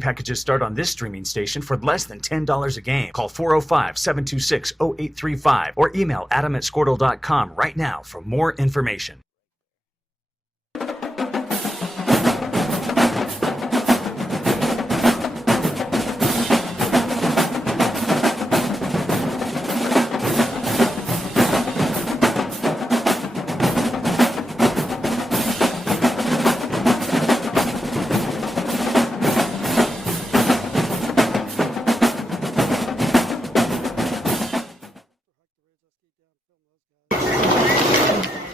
Packages start on this streaming station for less than $10 a game. Call 405-726-0835 or email adam@squirtle.com right now for more information.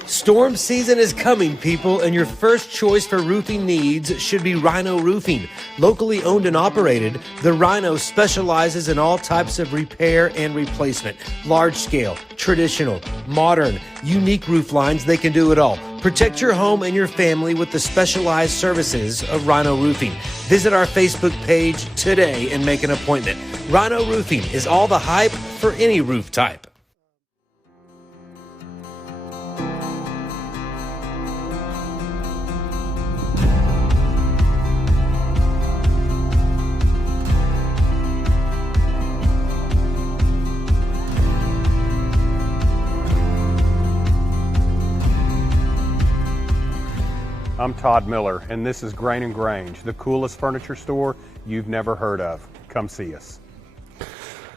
Storm season is coming, people, and your first choice for roofing needs should be Rhino Roofing. Locally owned and operated, the Rhino specializes in all types of repair and replacement. Large scale, traditional, modern, unique roof lines, they can do it all. Protect your home and your family with the specialized services of Rhino Roofing. Visit our Facebook page today and make an appointment. Rhino Roofing is all the hype for any roof type. I'm Todd Miller, and this is Grain & Grange, the coolest furniture store you've never heard of. Come see us.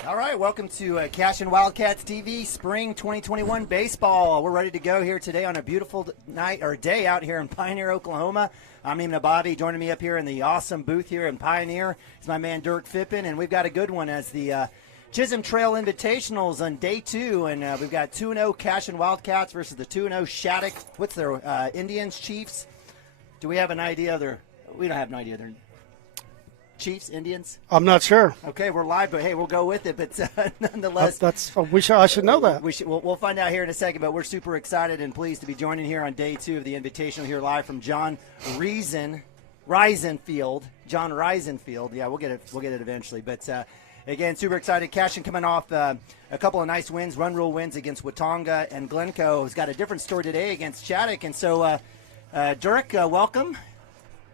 All right, welcome to Cashion Wildcats TV Spring 2021 Baseball. We're ready to go here today on a beautiful night or day out here in Pioneer, Oklahoma. I'm Nima Bobby. Joining me up here in the awesome booth here in Pioneer is my man Dirk Fippen, and we've got a good one as the Chisholm Trail Invitationals on day 2, and we've got 2-0 Cashion Wildcats versus the 2-0 Shattuck. What's their Indians, Chiefs? Do we have an idea? We don't have an idea. They're Chiefs, Indians? I'm not sure. Okay, we're live, but hey, we'll go with it. But nonetheless, I should know that. We'll find out here in a second. But we're super excited and pleased to be joining here on day 2 of the Invitational here live from John Reisenfield. John Reisenfield. Yeah, we'll get it eventually. But again, super excited. Cashion coming off a couple of nice wins, run rule wins against Watonga and Glencoe. Has got a different story today against Shattuck, and so. Dirk, welcome.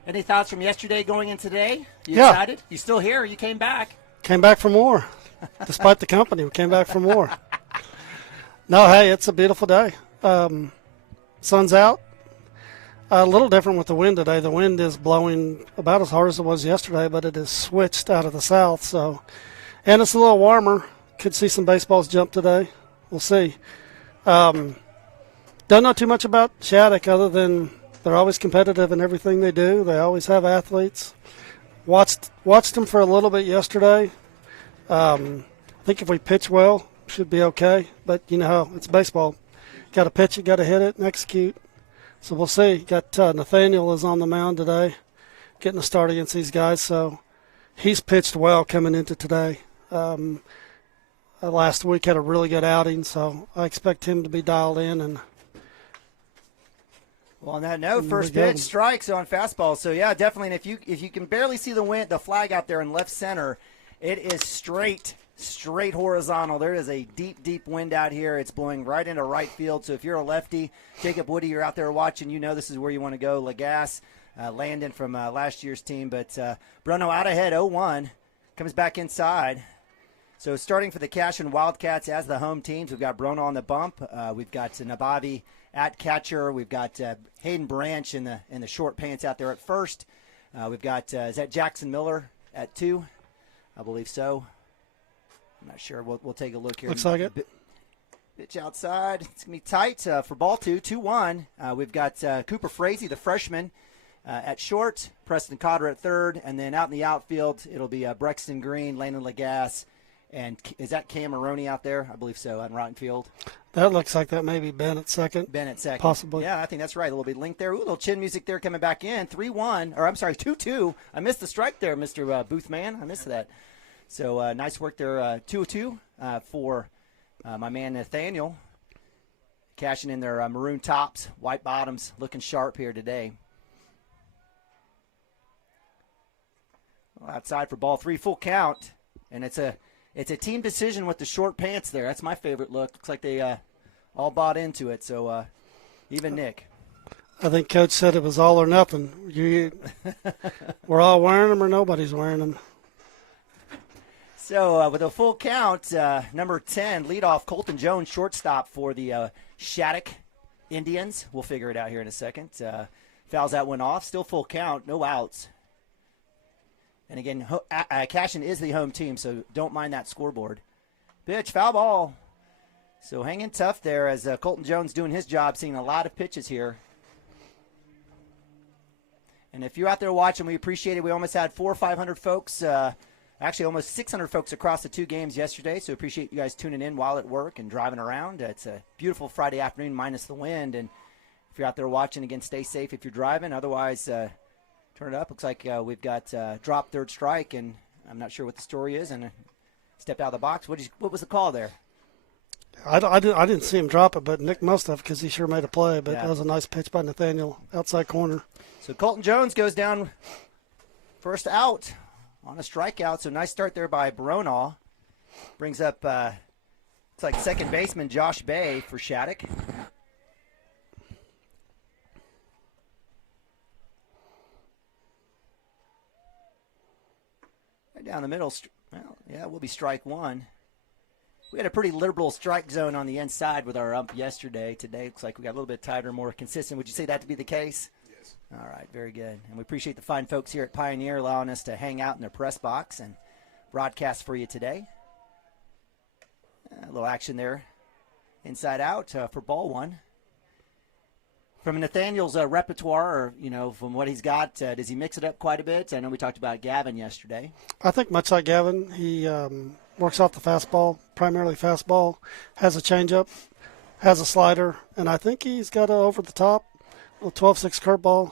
Any thoughts from yesterday going in today? You excited? You still here? You came back? Came back for more. Despite the company, we came back for more. No, hey, it's a beautiful day. Sun's out. A little different with the wind today. The wind is blowing about as hard as it was yesterday, but it has switched out of the south. And it's a little warmer. Could see some baseballs jump today. We'll see. Don't know too much about Shattuck other than they're always competitive in everything they do. They always have athletes. Watched them for a little bit yesterday. I think if we pitch well, should be okay. But you know how it's baseball. Got to pitch it, got to hit it, and execute. So we'll see. Got Nathaniel is on the mound today, getting a start against these guys. So he's pitched well coming into today. Last week had a really good outing, so I expect him to be dialed in and. Well, on that note, first pitch, strikes on fastball. So, yeah, definitely. And if you can barely see the flag out there in left center, it is straight horizontal. There is a deep, deep wind out here. It's blowing right into right field. So if you're a lefty, Jacob Woody, you're out there watching, you know this is where you want to go. Lagasse, Landon from last year's team. But Bruno out ahead, 0-1, comes back inside. So starting for the Cashion Wildcats as the home teams, we've got Bruno on the bump. We've got Nabavi at catcher. We've got Hayden Branch in the short pants out there at first. We've got is that Jackson Miller at 2? I believe so. I'm not sure. We'll take a look here. Looks like it. Pitch outside. It's going to be tight for ball 2, 2-1. We've got Cooper Frazee, the freshman, at short. Preston Cotter at third. And then out in the outfield, it'll be Brexton Green, Landon Lagasse. And is that Cam Maroney out there? I believe so, on right field. That looks like that may be Ben at second. Ben at second. Possibly. Yeah, I think that's right. A little bit linked there. Ooh, a little chin music there coming back in. 3-1. Or I'm sorry, 2-2. I missed the strike there, Mr. Boothman. I missed that. So nice work there. 2-2 for my man Nathaniel. Cashing in their maroon tops, white bottoms, looking sharp here today. Well, outside for ball 3, full count. And it's a team decision with the short pants there. That's my favorite look. Looks like they all bought into it. So even Nick. I think Coach said it was all or nothing. We're all wearing them or nobody's wearing them. So with a full count, number 10, leadoff Colton Jones, shortstop for the Shattuck Indians. We'll figure it out here in a second. Fouls that one off. Still full count, no outs. And again, Cashion is the home team, so don't mind that scoreboard. Pitch, foul ball. So hanging tough there as Colton Jones doing his job, seeing a lot of pitches here. And if you're out there watching, we appreciate it. We almost had 400 or 500 folks, actually almost 600 folks across the two games yesterday. So appreciate you guys tuning in while at work and driving around. It's a beautiful Friday afternoon minus the wind. And if you're out there watching, again, stay safe if you're driving. Otherwise, turn it up. Looks like we've got drop third strike, and I'm not sure what the story is. And step out of the box. What was the call there? I didn't see him drop it, but Nick must have because he sure made a play. But Yeah. That was a nice pitch by Nathaniel, outside corner. So Colton Jones goes down first out on a strikeout. So nice start there by Baronaw. Brings up, it's like second baseman Josh Bay for Shattuck. Right down the middle. Well, yeah, it will be strike one. We had a pretty liberal strike zone on the inside with our ump yesterday. Today looks like we got a little bit tighter, more consistent. Would you say that to be the case? Yes. All right, very good. And we appreciate the fine folks here at Pioneer allowing us to hang out in their press box and broadcast for you today. A little action there, inside out for ball one. From Nathaniel's repertoire, or from what he's got, does he mix it up quite a bit? I know we talked about Gavin yesterday. I think much like Gavin, he works off the fastball, primarily fastball, has a changeup, has a slider, and I think he's got a over the top, a 12-6 curveball.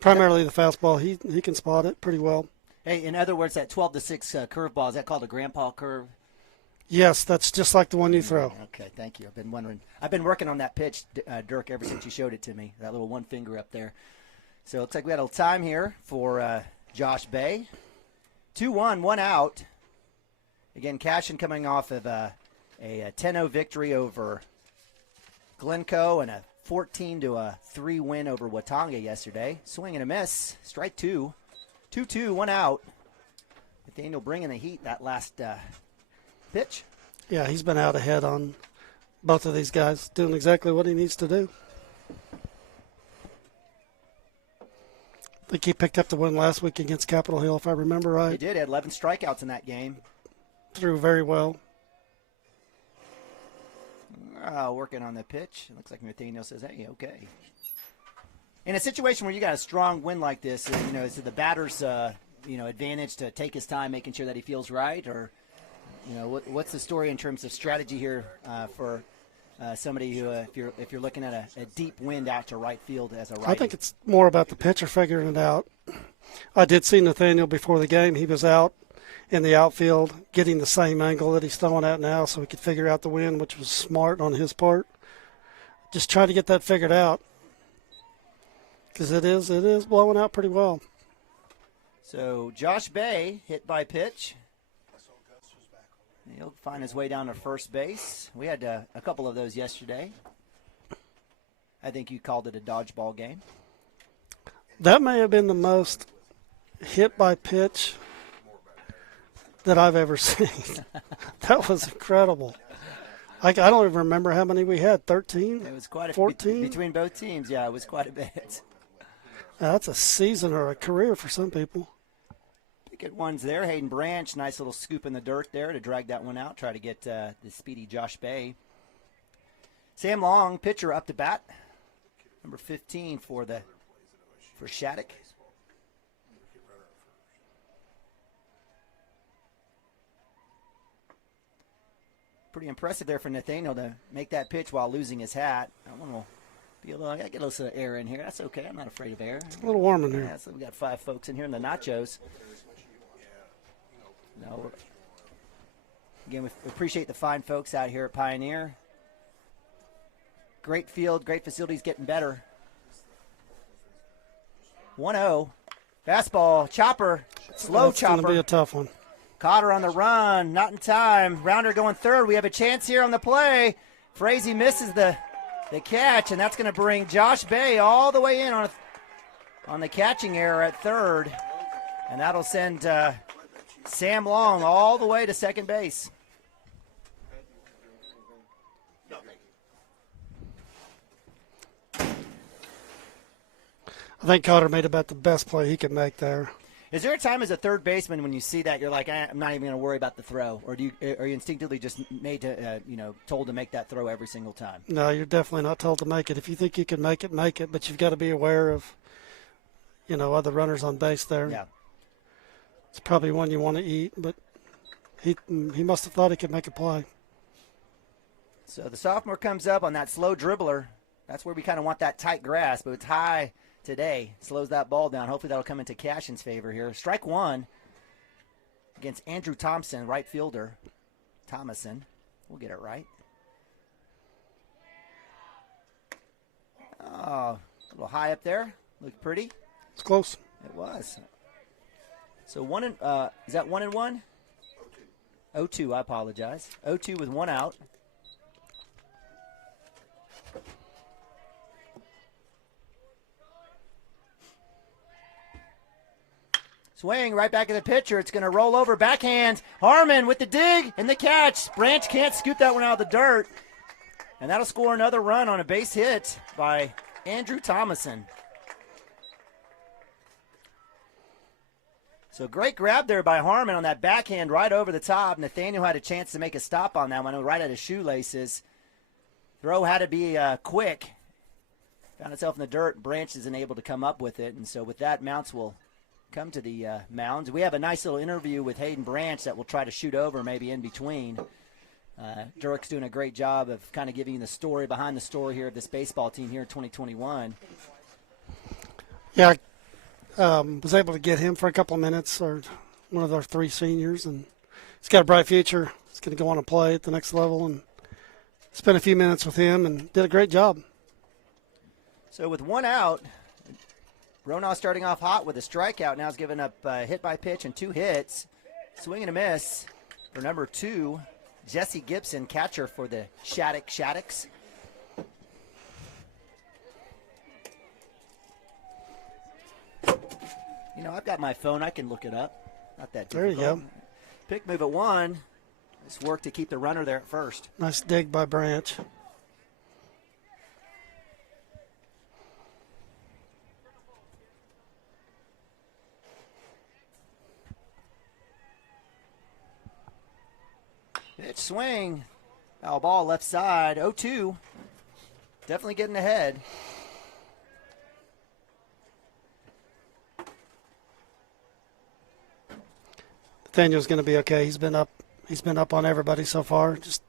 Primarily the fastball. He can spot it pretty well. Hey, in other words, that 12-6 curveball, is that called a grandpa curve? Yes, that's just like the one you throw. Okay, thank you. I've been wondering. I've been working on that pitch, Dirk, ever since you showed it to me, that little one finger up there. So it looks like we had a little time here for Josh Bay. 2-1, one out. Again, Cashion coming off of a 10-0 victory over Glencoe and a 14-3 win over Watanga yesterday. Swing and a miss. Strike two. 2-2, one out. Nathaniel bringing the heat that last pitch. Yeah, he's been out ahead on both of these guys, doing exactly what he needs to do. I think he picked up the win last week against Capitol Hill, if I remember right. He did. Had 11 strikeouts in that game. Threw very well. Working on the pitch. It looks like Nathaniel says, hey, okay. In a situation where you got a strong win like this, is it the batter's advantage to take his time, making sure that he feels right, or what's the story in terms of strategy here for somebody who, if you're looking at a deep wind out to right field as a righty? I think it's more about the pitcher figuring it out. I did see Nathaniel before the game. He was out in the outfield getting the same angle that he's throwing at now so he could figure out the wind, which was smart on his part. Just try to get that figured out because it is blowing out pretty well. So Josh Bay hit by pitch. He'll find his way down to first base. We had a couple of those yesterday. I think you called it a dodgeball game. That may have been the most hit by pitch that I've ever seen. That was incredible. I don't even remember how many we had, 13? It was quite a 14? Between both teams, yeah, it was quite a bit. That's a season or a career for some people. Good ones there. Hayden Branch, nice little scoop in the dirt there to drag that one out. Try to get the speedy Josh Bay. Sam Long, pitcher up to bat. Number 15 for Shattuck. Pretty impressive there for Nathaniel to make that pitch while losing his hat. That one will be a little. I get a little air in here. That's okay. I'm not afraid of air. It's a little warm in here. Yeah, so we got 5 folks in here in the nachos. No. Again, we appreciate the fine folks out here at Pioneer. Great field, great facilities, getting better. 1-0. Fastball, chopper, slow That's chopper. going to be a tough one. Cotter on the run, not in time. Rounder going third. We have a chance here on the play. Frazee misses the the catch, and that's going to bring Josh Bay all the way in on the catching error at third, and that'll send Sam Long all the way to second base. I think Cotter made about the best play he could make there. Is there a time as a third baseman when you see that you're like, I'm not even going to worry about the throw, or are you instinctively just made to, told to make that throw every single time? No, you're definitely not told to make it. If you think you can make it, but you've got to be aware of, other runners on base there. Yeah. It's probably one you want to eat, but he must have thought he could make a play. So the sophomore comes up on that slow dribbler. That's where we kind of want that tight grasp, but it's high today. Slows that ball down. Hopefully that'll come into Cashion's favor here. Strike one against Andrew Thompson, right fielder. Thomason. We'll get it right. Oh, a little high up there. Looked pretty. It's close. It was. So is that 1-1? 0-2, I apologize. 0-2 with one out. Swing right back at the pitcher. It's going to roll over. Backhand. Harmon with the dig and the catch. Branch can't scoop that one out of the dirt. And that'll score another run on a base hit by Andrew Thomason. So great grab there by Harmon on that backhand right over the top. Nathaniel had a chance to make a stop on that one right at his shoelaces. Throw had to be quick. Found itself in the dirt. Branch isn't able to come up with it. And so with that, Mounts will come to the mound. We have a nice little interview with Hayden Branch that we'll try to shoot over maybe in between. Durek's doing a great job of kind of giving you the story behind the story here of this baseball team here in 2021. Yeah, was able to get him for a couple of minutes, or one of our three seniors, and he's got a bright future. He's going to go on and play at the next level, and spent a few minutes with him and did a great job. So with one out, Ronaw starting off hot with a strikeout. Now he's given up hit by pitch and 2 hits. Swing and a miss for number 2, Jesse Gibson, catcher for the Shattocks. I've got my phone. I can look it up. Not that difficult. There you go. Pick move at 1. Nice work to keep the runner there at first. Nice dig by Branch. Pitch swing. Foul ball left side. 0-2. Definitely getting ahead. Nathaniel's going to be okay. He's been up on everybody so far. Just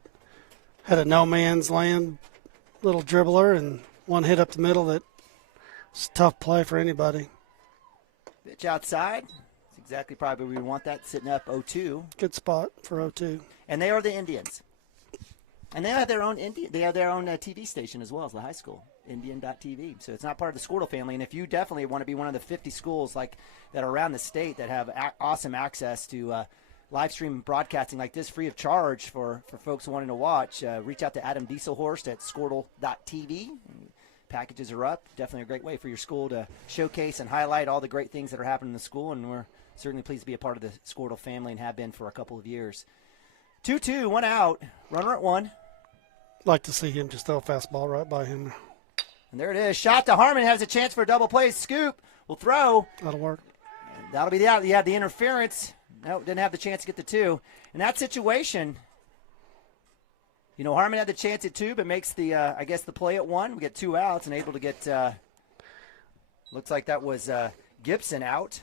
had a no man's land little dribbler and one hit up the middle that was a tough play for anybody. Pitch outside. That's exactly probably where we want that, sitting up 0-2. Good spot for 0-2. And they are the Indians. And they have their own TV station as well as the high school, Indian.tv. So it's not part of the Squirtle family. And if you definitely want to be one of the 50 schools that are around the state that have awesome access to live stream broadcasting like this free of charge for folks wanting to watch, reach out to Adam Dieselhorst at Squirtle.tv. Packages are up. Definitely a great way for your school to showcase and highlight all the great things that are happening in the school. And we're certainly pleased to be a part of the Squirtle family and have been for a couple of years. 2-2, one out. Runner at 1. Like to see him just throw a fastball right by him. And there it is. Shot to Harmon. Has a chance for a double play. Scoop. Will throw. That'll work. And that'll be the out. You have the interference. No, didn't have the chance to get the 2. In that situation, Harmon had the chance at 2, but makes the play at 1. We get 2 outs and able to get. Looks like that was Gibson out.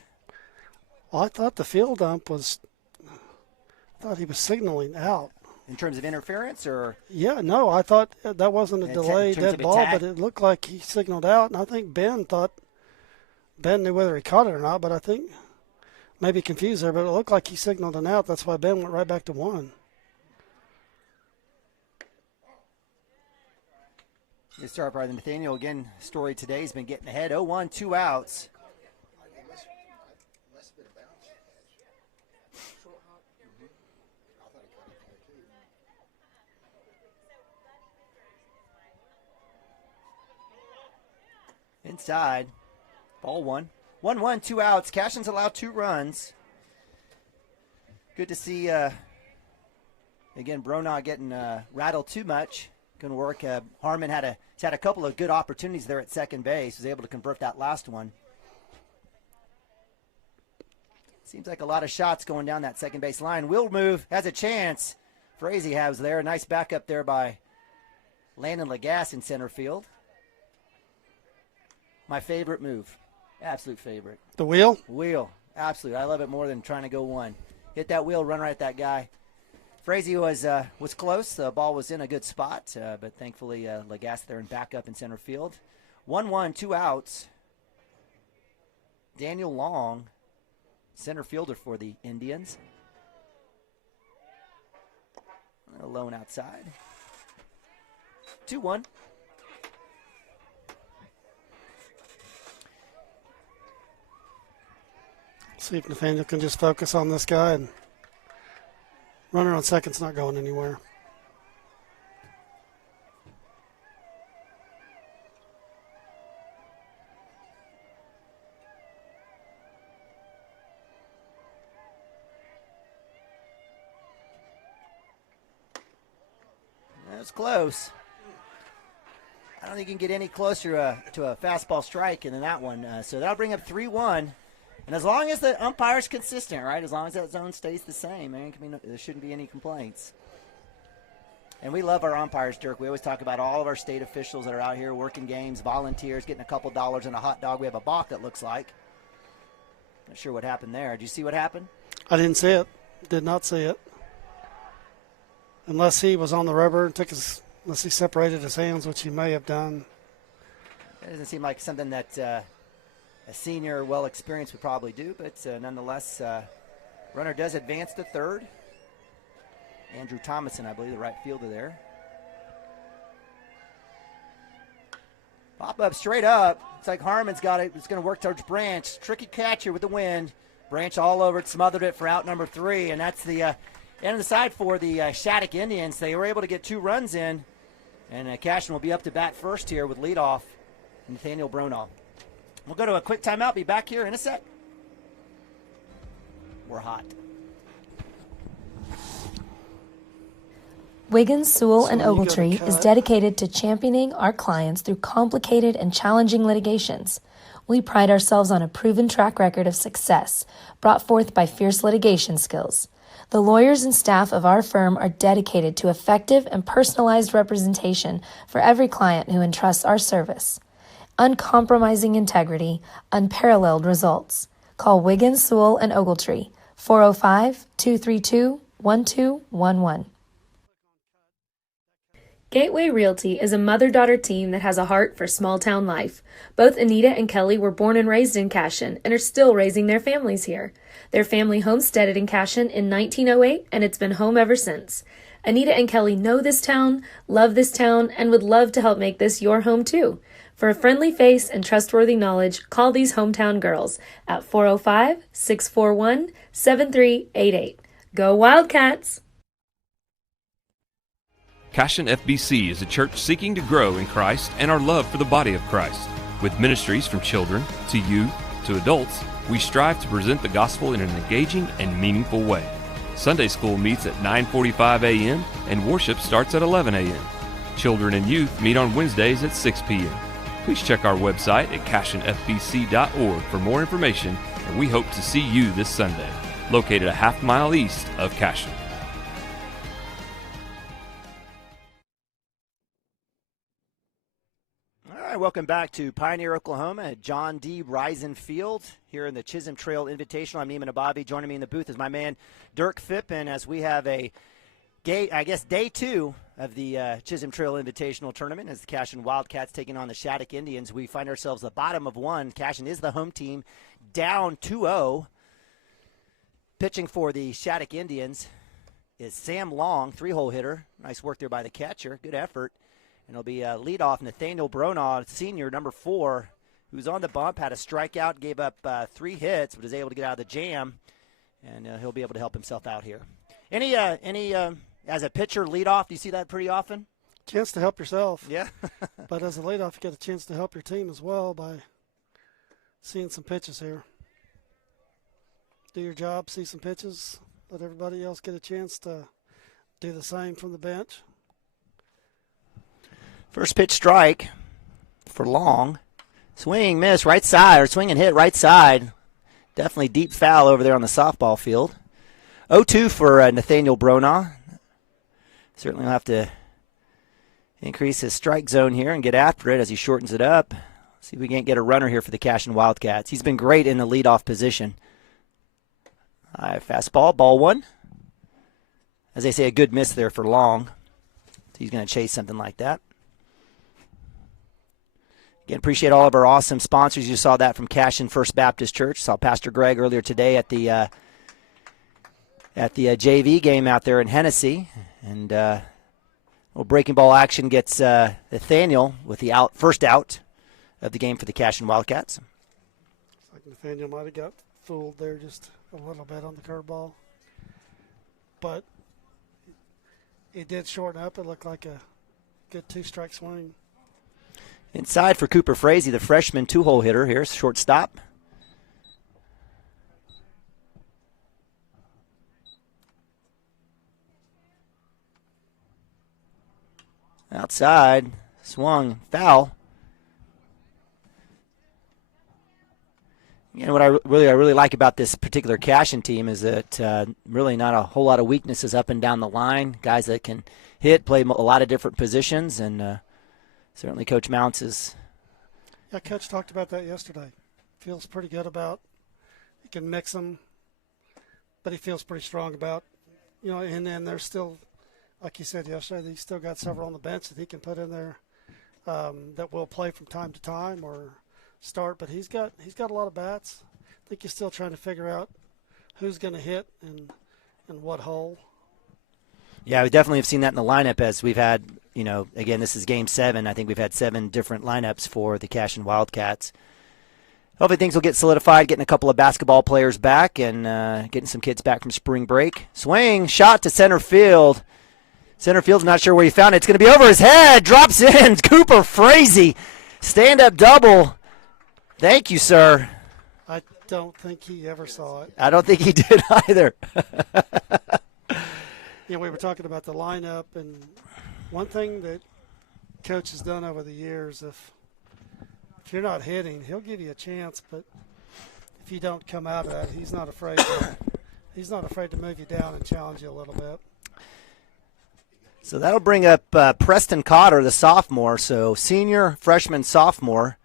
Well, I thought the field ump was. I thought he was signaling out. In terms of interference, or? Yeah, no, I thought that wasn't a delay dead ball, attack. but it looked like he signaled out, and I think Ben knew whether he caught it or not, but I think maybe confused there, but it looked like he signaled an out. That's why Ben went right back to 1. You start by Nathaniel again. Story today has been getting ahead. 0-1, 2 outs. Inside. Ball one. 1-1, 2 outs. Cashion's allowed 2 runs. Good to see, again, Bronaugh getting rattled too much. Going to work. Harmon had a couple of good opportunities there at second base. Was able to convert that last one. Seems like a lot of shots going down that second base line. Will move. Has a chance. Frazee has there. A nice backup there by Landon Lagasse in center field. My favorite move. Absolute favorite. The wheel? Wheel. Absolutely. I love it more than trying to go one. Hit that wheel, run right at that guy. Frazee was close. The ball was in a good spot, but thankfully Lagasse there and back up in center field. 1-1, 2 outs. Daniel Long, center fielder for the Indians. Alone outside. 2-1. See if Nathaniel can just focus on this guy, and runner on second's not going anywhere. That was close. I don't think you can get any closer to a fastball strike than that one. So that'll bring up 3-1. And as long as the umpire's consistent, right, as long as that zone stays the same, there shouldn't be any complaints. And we love our umpires, Dirk. We always talk about all of our state officials that are out here working games, volunteers, getting a couple dollars and a hot dog. We have a balk that looks like. Not sure what happened there. Did you see what happened? I didn't see it. Did not see it. Unless he was on the rubber and unless he separated his hands, which he may have done. It doesn't seem like something that a senior, well-experienced would probably do, but nonetheless, runner does advance to third. Andrew Thomason, I believe, the right fielder there. Pop up straight up. It's like Harmon's got it. It's going to work towards Branch. Tricky catcher with the wind. Branch all over it, smothered it for out number 3, and that's the end of the side for the Shattuck Indians. They were able to get 2 runs in, and Cashion will be up to bat first here with leadoff Nathaniel Bronaugh. We'll go to a quick timeout. Be back here in a sec. We're hot. Wiggins, Sewell, and Ogletree is dedicated to championing our clients through complicated and challenging litigations. We pride ourselves on a proven track record of success brought forth by fierce litigation skills. The lawyers and staff of our firm are dedicated to effective and personalized representation for every client who entrusts our service. Uncompromising integrity, unparalleled results. Call Wiggins, Sewell, and Ogletree, 405-232-1211. Gateway Realty is a mother-daughter team that has a heart for small-town life. Both Anita and Kelly were born and raised in Cashion and are still raising their families here. Their family homesteaded in Cashion in 1908, and it's been home ever since. Anita and Kelly know this town, love this town, and would love to help make this your home too. For a friendly face and trustworthy knowledge, call these hometown girls at 405-641-7388. Go Wildcats! Cashion FBC is a church seeking to grow in Christ and our love for the body of Christ. With ministries from children to youth to adults, we strive to present the gospel in an engaging and meaningful way. Sunday school meets at 9:45 a.m. and worship starts at 11 a.m. Children and youth meet on Wednesdays at 6 p.m. Please check our website at cashionfbc.org for more information, and we hope to see you this Sunday, located a half-mile east of Cashion. All right, welcome back to Pioneer, Oklahoma at John D. Risen Field here in the Chisholm Trail Invitational. I'm Neiman Ababi. Joining me in the booth is my man Dirk Phippen as we have day 2 of the Chisholm Trail Invitational Tournament as the Cashion Wildcats taking on the Shattuck Indians. We find ourselves at the bottom of 1. Cashion is the home team, down 2-0. Pitching for the Shattuck Indians is Sam Long, 3-hole hitter. Nice work there by the catcher. Good effort. And it'll be leadoff Nathaniel Bronaugh, senior, number 4, who's on the bump, had a strikeout, gave up 3 hits, but is able to get out of the jam, and he'll be able to help himself out here. Any as a pitcher leadoff, do you see that pretty often? chance to help yourself. Yeah. But as a leadoff, you get a chance to help your team as well by seeing some pitches here. Do your job, see some pitches, let everybody else get a chance to do the same from the bench. First pitch strike for Long. Swing, miss, right side, or swing and hit right side. Definitely deep foul over there on the softball field. 0-2 for Nathaniel Bronaugh. Certainly will have to increase his strike zone here and get after it as he shortens it up. See if we can't get a runner here for the Cashion Wildcats. He's been great in the leadoff position. High fastball, ball one. As they say, a good miss there for Long. He's going to chase something like that. Again, appreciate all of our awesome sponsors. You saw that from Cashion First Baptist Church. Saw Pastor Greg earlier today at the JV game out there in Hennessy. And little breaking ball action gets Nathaniel with the first out of the game for the Cashion Wildcats. Looks like Nathaniel might have got fooled there just a little bit on the curveball. But it did shorten up. It looked like a good two-strike swing. Inside for Cooper Frazee, the freshman two-hole hitter. Here's shortstop. Outside, swung, foul. And what I really like about this particular Cashion team is that really not a whole lot of weaknesses up and down the line. Guys that can hit, play a lot of different positions, and certainly Coach Mounts is. Yeah, Coach talked about that yesterday. Feels pretty good about he can mix them, but he feels pretty strong about, and then there's still, like you said yesterday, he's still got several on the bench that he can put in there that will play from time to time or start. But he's got a lot of bats. I think he's still trying to figure out who's going to hit and what hole. Yeah, we definitely have seen that in the lineup as we've had, again, this is Game 7. I think we've had 7 different lineups for the Cashion Wildcats. Hopefully things will get solidified, getting a couple of basketball players back and getting some kids back from spring break. Swing, shot to center field. Center field's not sure where he found it. It's going to be over his head. Drops in. Cooper Frazee. Stand-up double. Thank you, sir. I don't think he ever saw it. I don't think he did either. We were talking about the lineup, and one thing that Coach has done over the years, if you're not hitting, he'll give you a chance, but if you don't come out of that, he's not afraid to move you down and challenge you a little bit. So that'll bring up Preston Cotter, the sophomore, so senior, freshman, sophomore.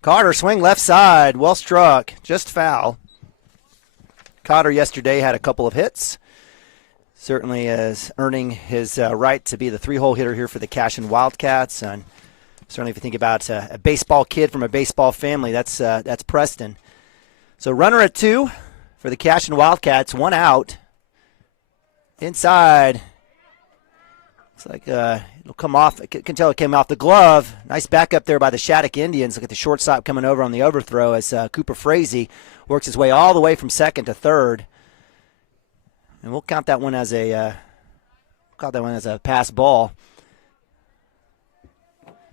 Cotter, swing left side, well struck, just foul. Cotter yesterday had a couple of hits. Certainly is earning his right to be the 3-hole hitter here for the Cashion Wildcats. And certainly if you think about a baseball kid from a baseball family, that's Preston. So runner at 2 for the Cashion Wildcats, 1 out. Inside. Looks like it'll come off. I can tell it came off the glove. Nice backup there by the Shattuck Indians. Look at the shortstop coming over on the overthrow as Cooper Frazee works his way all the way from second to third. And we'll count that one as a pass ball.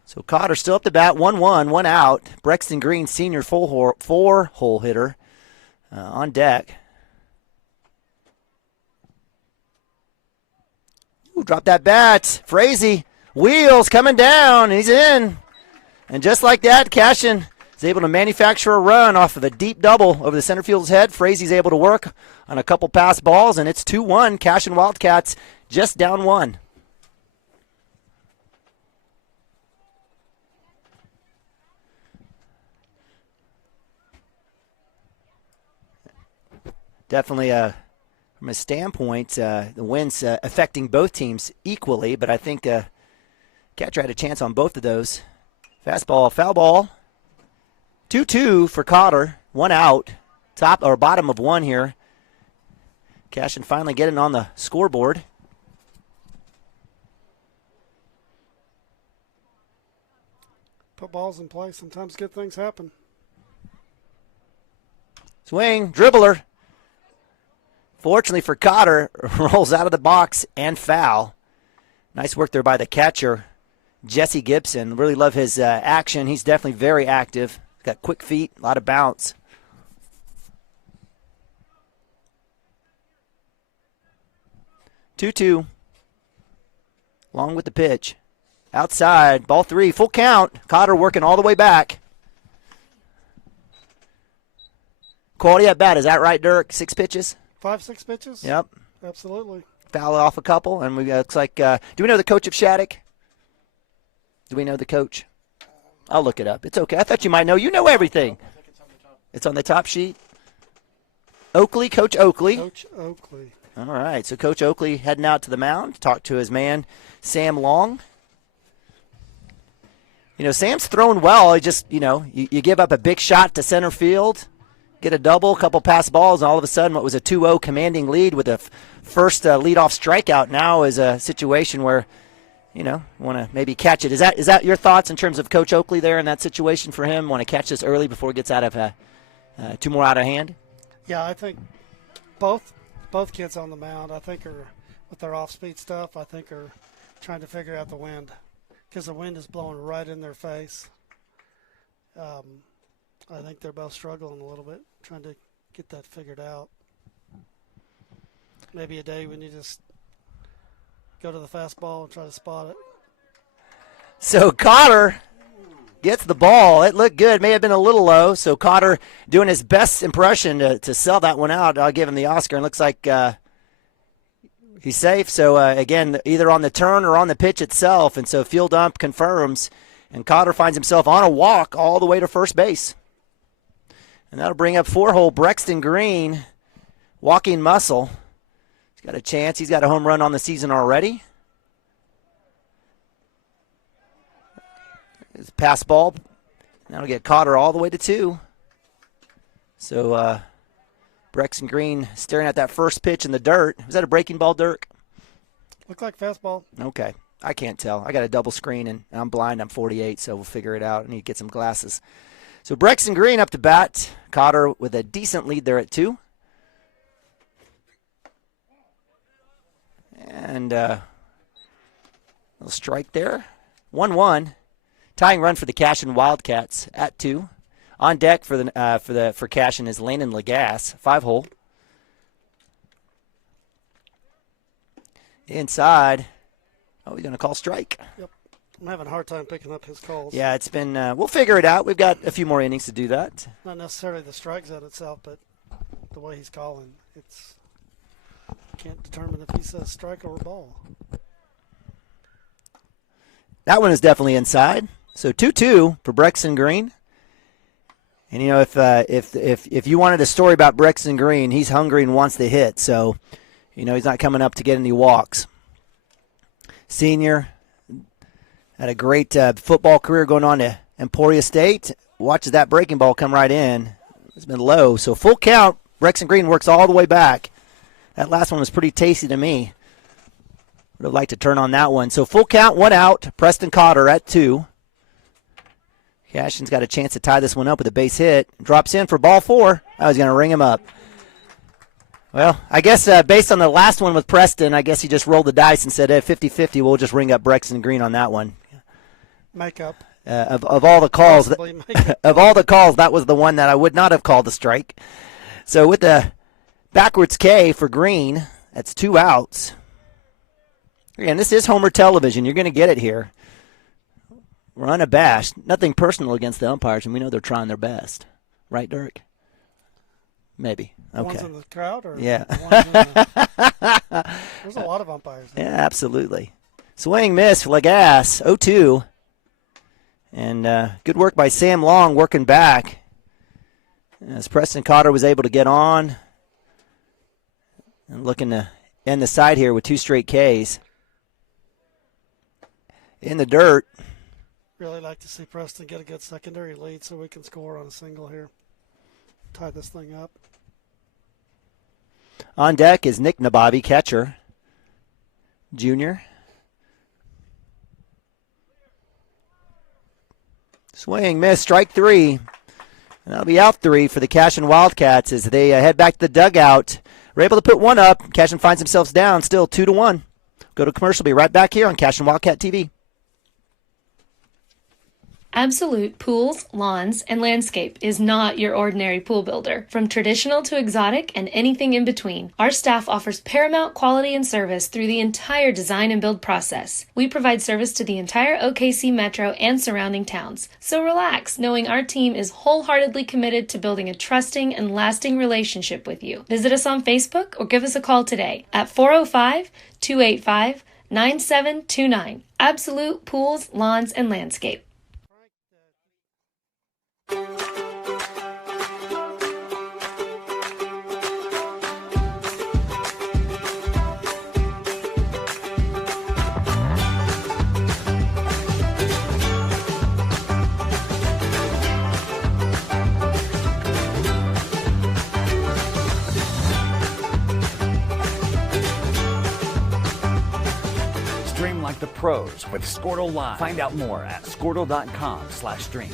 So Cotter still up the bat, 1-1, 1 out. Brexton Green, senior 4-hole hitter on deck. Ooh, drop that bat. Frazee, wheels coming down. He's in. And just like that, Cashion is able to manufacture a run off of a deep double over the center field's head. Frazee's able to work on a couple pass balls, and it's 2-1. Cashion Wildcats just down 1. Definitely from a standpoint, the wins affecting both teams equally, but I think catcher had a chance on both of those. Fastball, foul ball. 2-2 for Cotter, 1 out, top or bottom of 1 here. Cashion finally getting on the scoreboard. Put balls in play. Sometimes good things happen. Swing, dribbler. Fortunately for Cotter, rolls out of the box and foul. Nice work there by the catcher, Jesse Gibson. Really love his action. He's definitely very active. He's got quick feet, a lot of bounce. Two-two. Along with the pitch. Outside, ball 3, full count. Cotter working all the way back. Quality at bat, is that right, Dirk? 6 pitches? 5-6 pitches? Yep. Absolutely. Foul off a couple, and we looks like. Do we know the coach of Shattuck? Do we know the coach? I'll look it up. It's okay. I thought you might know. You know everything. I think it's on the top. It's on the top sheet. Oakley, Coach Oakley. Coach Oakley. All right, so Coach Oakley heading out to the mound, talked to his man, Sam Long. You know, Sam's throwing well. He just, you give up a big shot to center field, get a double, couple pass balls, and all of a sudden what was a 2-0 commanding lead with a first leadoff strikeout now is a situation where, want to maybe catch it. Is that your thoughts in terms of Coach Oakley there in that situation for him? Want to catch this early before it gets out of two more out of hand? Yeah, I think both kids on the mound, I think, are with their off-speed stuff, I think are trying to figure out the wind because the wind is blowing right in their face. I think they're both struggling a little bit, trying to get that figured out. Maybe a day when you just go to the fastball and try to spot it. So Cotter gets the ball. It looked good. May have been a little low. So Cotter doing his best impression to sell that one out. I'll give him the Oscar. And looks like he's safe. So, again, either on the turn or on the pitch itself. And so field ump confirms. And Cotter finds himself on a walk all the way to first base. And that'll bring up 4-hole Brexton Green, walking muscle. He's got a chance. He's got a home run on the season already. His pass ball. That'll get Cotter all the way to 2. So Brexton Green staring at that first pitch in the dirt. Was that a breaking ball, Dirk? Looked like fastball. Okay. I can't tell. I got a double screen, and I'm blind. I'm 48, so we'll figure it out. I need to get some glasses. So Brexton Green up to bat. Cotter with a decent lead there at 2. And a little strike there. 1-1. Tying run for the Cashion Wildcats at 2. On deck for Cashion is Landon Lagasse, 5-hole. Inside. Oh, he's going to call strike. Yep. I'm having a hard time picking up his calls. Yeah, it's been. We'll figure it out. We've got a few more innings to do that. Not necessarily the strike zone itself, but the way he's calling, it's can't determine if he says strike or ball. That one is definitely inside. So 2-2 for Brexton Green. And if you wanted a story about Brexton Green, he's hungry and wants to hit. So, he's not coming up to get any walks. Senior. Had a great football career going on to Emporia State. Watches that breaking ball come right in. It's been low. So full count. Brexton Green works all the way back. That last one was pretty tasty to me. Would have liked to turn on that one. So full count, 1 out. Preston Cotter at 2. Cashion's got a chance to tie this one up with a base hit. Drops in for ball 4. I was going to ring him up. Well, I guess based on the last one with Preston, I guess he just rolled the dice and said, 50-50, we'll just ring up Brexton Green on that one. Makeup. Of all the calls, that was the one that I would not have called a strike. So with the backwards K for Green, that's 2 outs. Again, this is Homer Television. You're going to get it here. We're unabashed. Nothing personal against the umpires, and we know they're trying their best. Right, Dirk? Maybe. Okay. Ones in the crowd? Or yeah. There's a lot of umpires there. Yeah, absolutely. Swing miss for Lagasse, 0-2. And good work by Sam Long working back. As Preston Cotter was able to get on. And looking to end the side here with 2 straight Ks. In the dirt. Really like to see Preston get a good secondary lead so we can score on a single here. Tie this thing up. On deck is Nick Nababi, catcher, junior. Swing, miss, strike 3. And that'll be out 3 for the Cashion Wildcats as they head back to the dugout. We're able to put one up. Cashion finds themselves down, still 2-1. Go to commercial. Be right back here on Cashion Wildcat TV. Absolute Pools, Lawns, and Landscape is not your ordinary pool builder. From traditional to exotic and anything in between, our staff offers paramount quality and service through the entire design and build process. We provide service to the entire OKC metro and surrounding towns. So relax, knowing our team is wholeheartedly committed to building a trusting and lasting relationship with you. Visit us on Facebook or give us a call today at 405-285-9729. Absolute Pools, Lawns, and Landscape. Stream like the pros with Squirtle Live. Find out more at squirtle.com/stream.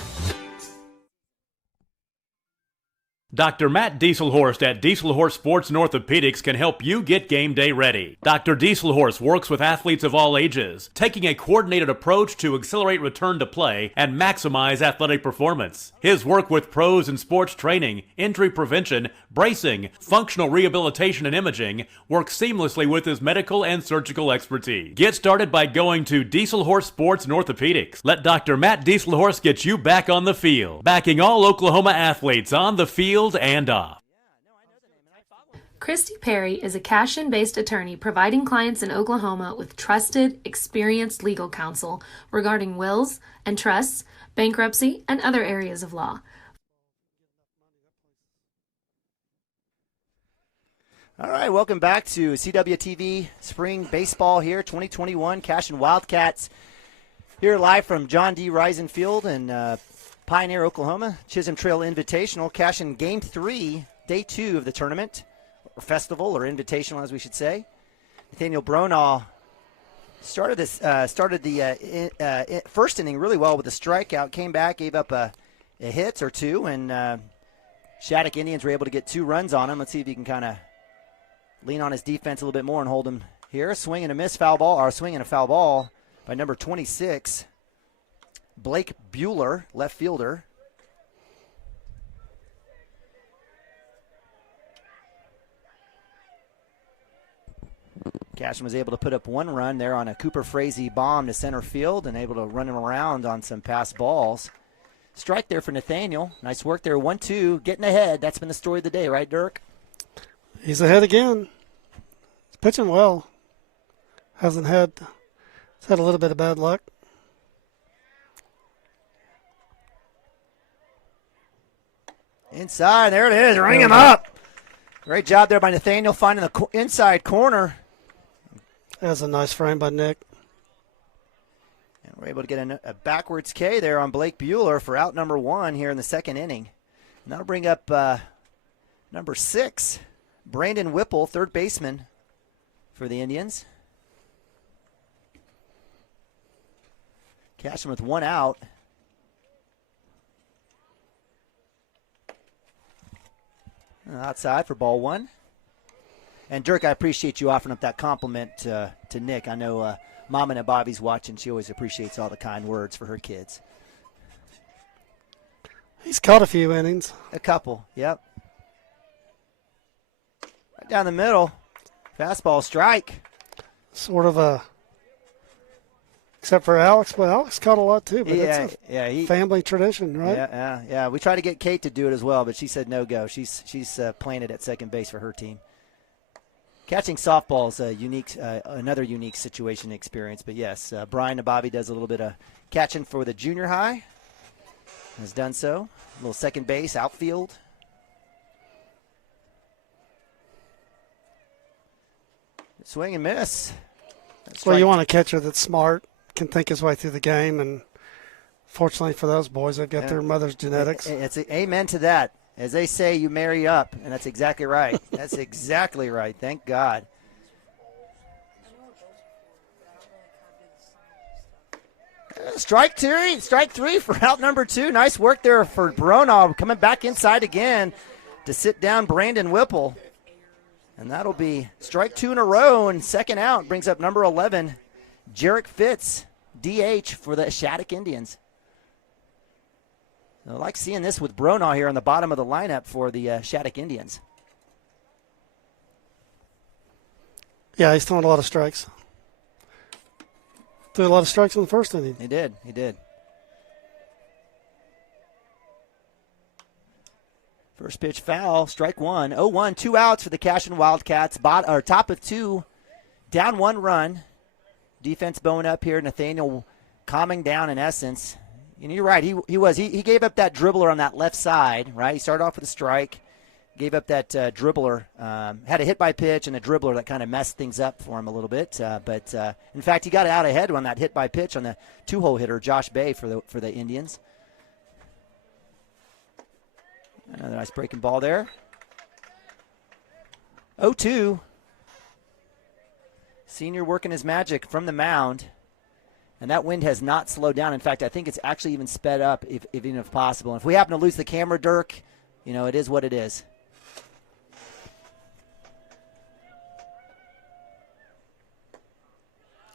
Dr. Matt Dieselhorst at Dieselhorst Sports and Orthopedics can help you get game day ready. Dr. Dieselhorst works with athletes of all ages, taking a coordinated approach to accelerate return to play and maximize athletic performance. His work with pros in sports training, injury prevention, bracing, functional rehabilitation, and imaging works seamlessly with his medical and surgical expertise. Get started by going to Dieselhorst Sports and Orthopedics. Let Dr. Matt Dieselhorst get you back on the field, backing all Oklahoma athletes on the field and off. Christy Perry is a Cashion-based attorney providing clients in Oklahoma with trusted, experienced legal counsel regarding wills and trusts, bankruptcy, and other areas of law. All right, welcome back to CWTV Spring Baseball here, 2021 Cashion Wildcats. Here live from John D. Risen Field in Pioneer, Oklahoma. Chisholm Trail Invitational. Cashion Game 3, Day 2 of the tournament, or festival, or invitational as we should say. Nathaniel Bronaugh started the first inning really well with a strikeout, came back, gave up a hit or two, and Shattuck Indians were able to get 2 runs on him. Let's see if he can kind of lean on his defense a little bit more and hold him here. Swing and a foul ball by number 26, Blake Bueller, left fielder. Cashion was able to put up 1 run there on a Cooper Frazee bomb to center field and able to run him around on some pass balls. Strike there for Nathaniel. Nice work there. 1-2, getting ahead. That's been the story of the day, right, Dirk? He's ahead again. He's pitching well. He's had a little bit of bad luck. Inside, there it is, ringing up. Great job there by Nathaniel finding the inside corner. That's a nice frame by Nick. And we're able to get a backwards K there on Blake Bueller for out number 1 here in the second inning. And that'll bring up number 6, Brandon Whipple, third baseman for the Indians. Cashion with 1 out. Outside for ball 1. And Dirk, I appreciate you offering up that compliment to Nick. I know Mama and Bobby's watching. She always appreciates all the kind words for her kids. He's caught a few innings. A couple, yep. Right down the middle. Fastball strike. Sort of a, except for Alex, but Alex caught a lot too. But it's a family tradition, right? Yeah. We tried to get Kate to do it as well, but she said no go. She's playing it at second base for her team. Catching softball is another unique situation experience. But yes, Brian Nabavi does a little bit of catching for the junior high. Has done so. A little second base, outfield. Swing and miss. Well, you want a catcher that's smart, can think his way through the game, and fortunately for those boys, they've got their mother's genetics. It's amen to that. As they say, you marry up, and that's exactly right. That's exactly right. Thank God. Strike 3 for out number 2. Nice work there for Bronaugh, coming back inside again to sit down Brandon Whipple. And that'll be strike 2 in a row, and second out brings up number 11, Jarek Fitz, DH for the Shattuck Indians. I like seeing this with Bronaugh here on the bottom of the lineup for the Shattuck Indians. Yeah, he's throwing a lot of strikes. Threw a lot of strikes in the first inning. He did. First pitch foul, strike 1. 0-1, 2 outs for the Cashion Wildcats. Top of 2, down 1 run. Defense bowing up here. Nathaniel calming down in essence. And you're right, he gave up that dribbler on that left side, right? He started off with a strike, gave up that dribbler, had a hit by pitch and a dribbler that kind of messed things up for him a little bit. But in fact, he got out ahead on that hit by pitch on the 2-hole hitter, Josh Bay, for the Indians. Another nice breaking ball there. 0-2. Senior working his magic from the mound. And that wind has not slowed down. In fact, I think it's actually even sped up, even if possible. And if we happen to lose the camera, Dirk, it is what it is.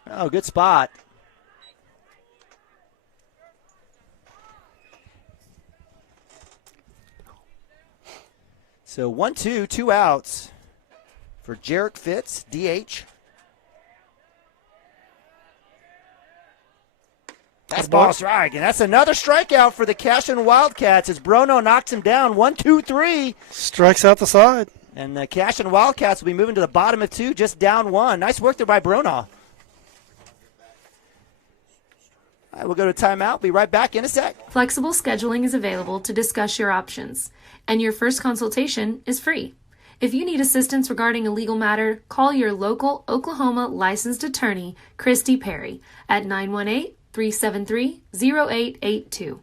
Oh, good spot. So 1-2, 2 outs for Jarek Fitz, DH. That's ball strike, and that's another strikeout for the Cashion Wildcats as Bronaugh knocks him down. 1-2-3. Strikes out the side. And the Cashion Wildcats will be moving to the bottom of 2, just down 1. Nice work there by Bronaugh. All right, we'll go to timeout. Be right back in a sec. Flexible scheduling is available to discuss your options, and your first consultation is free. If you need assistance regarding a legal matter, call your local Oklahoma licensed attorney, Christy Perry, at 918-373-0882.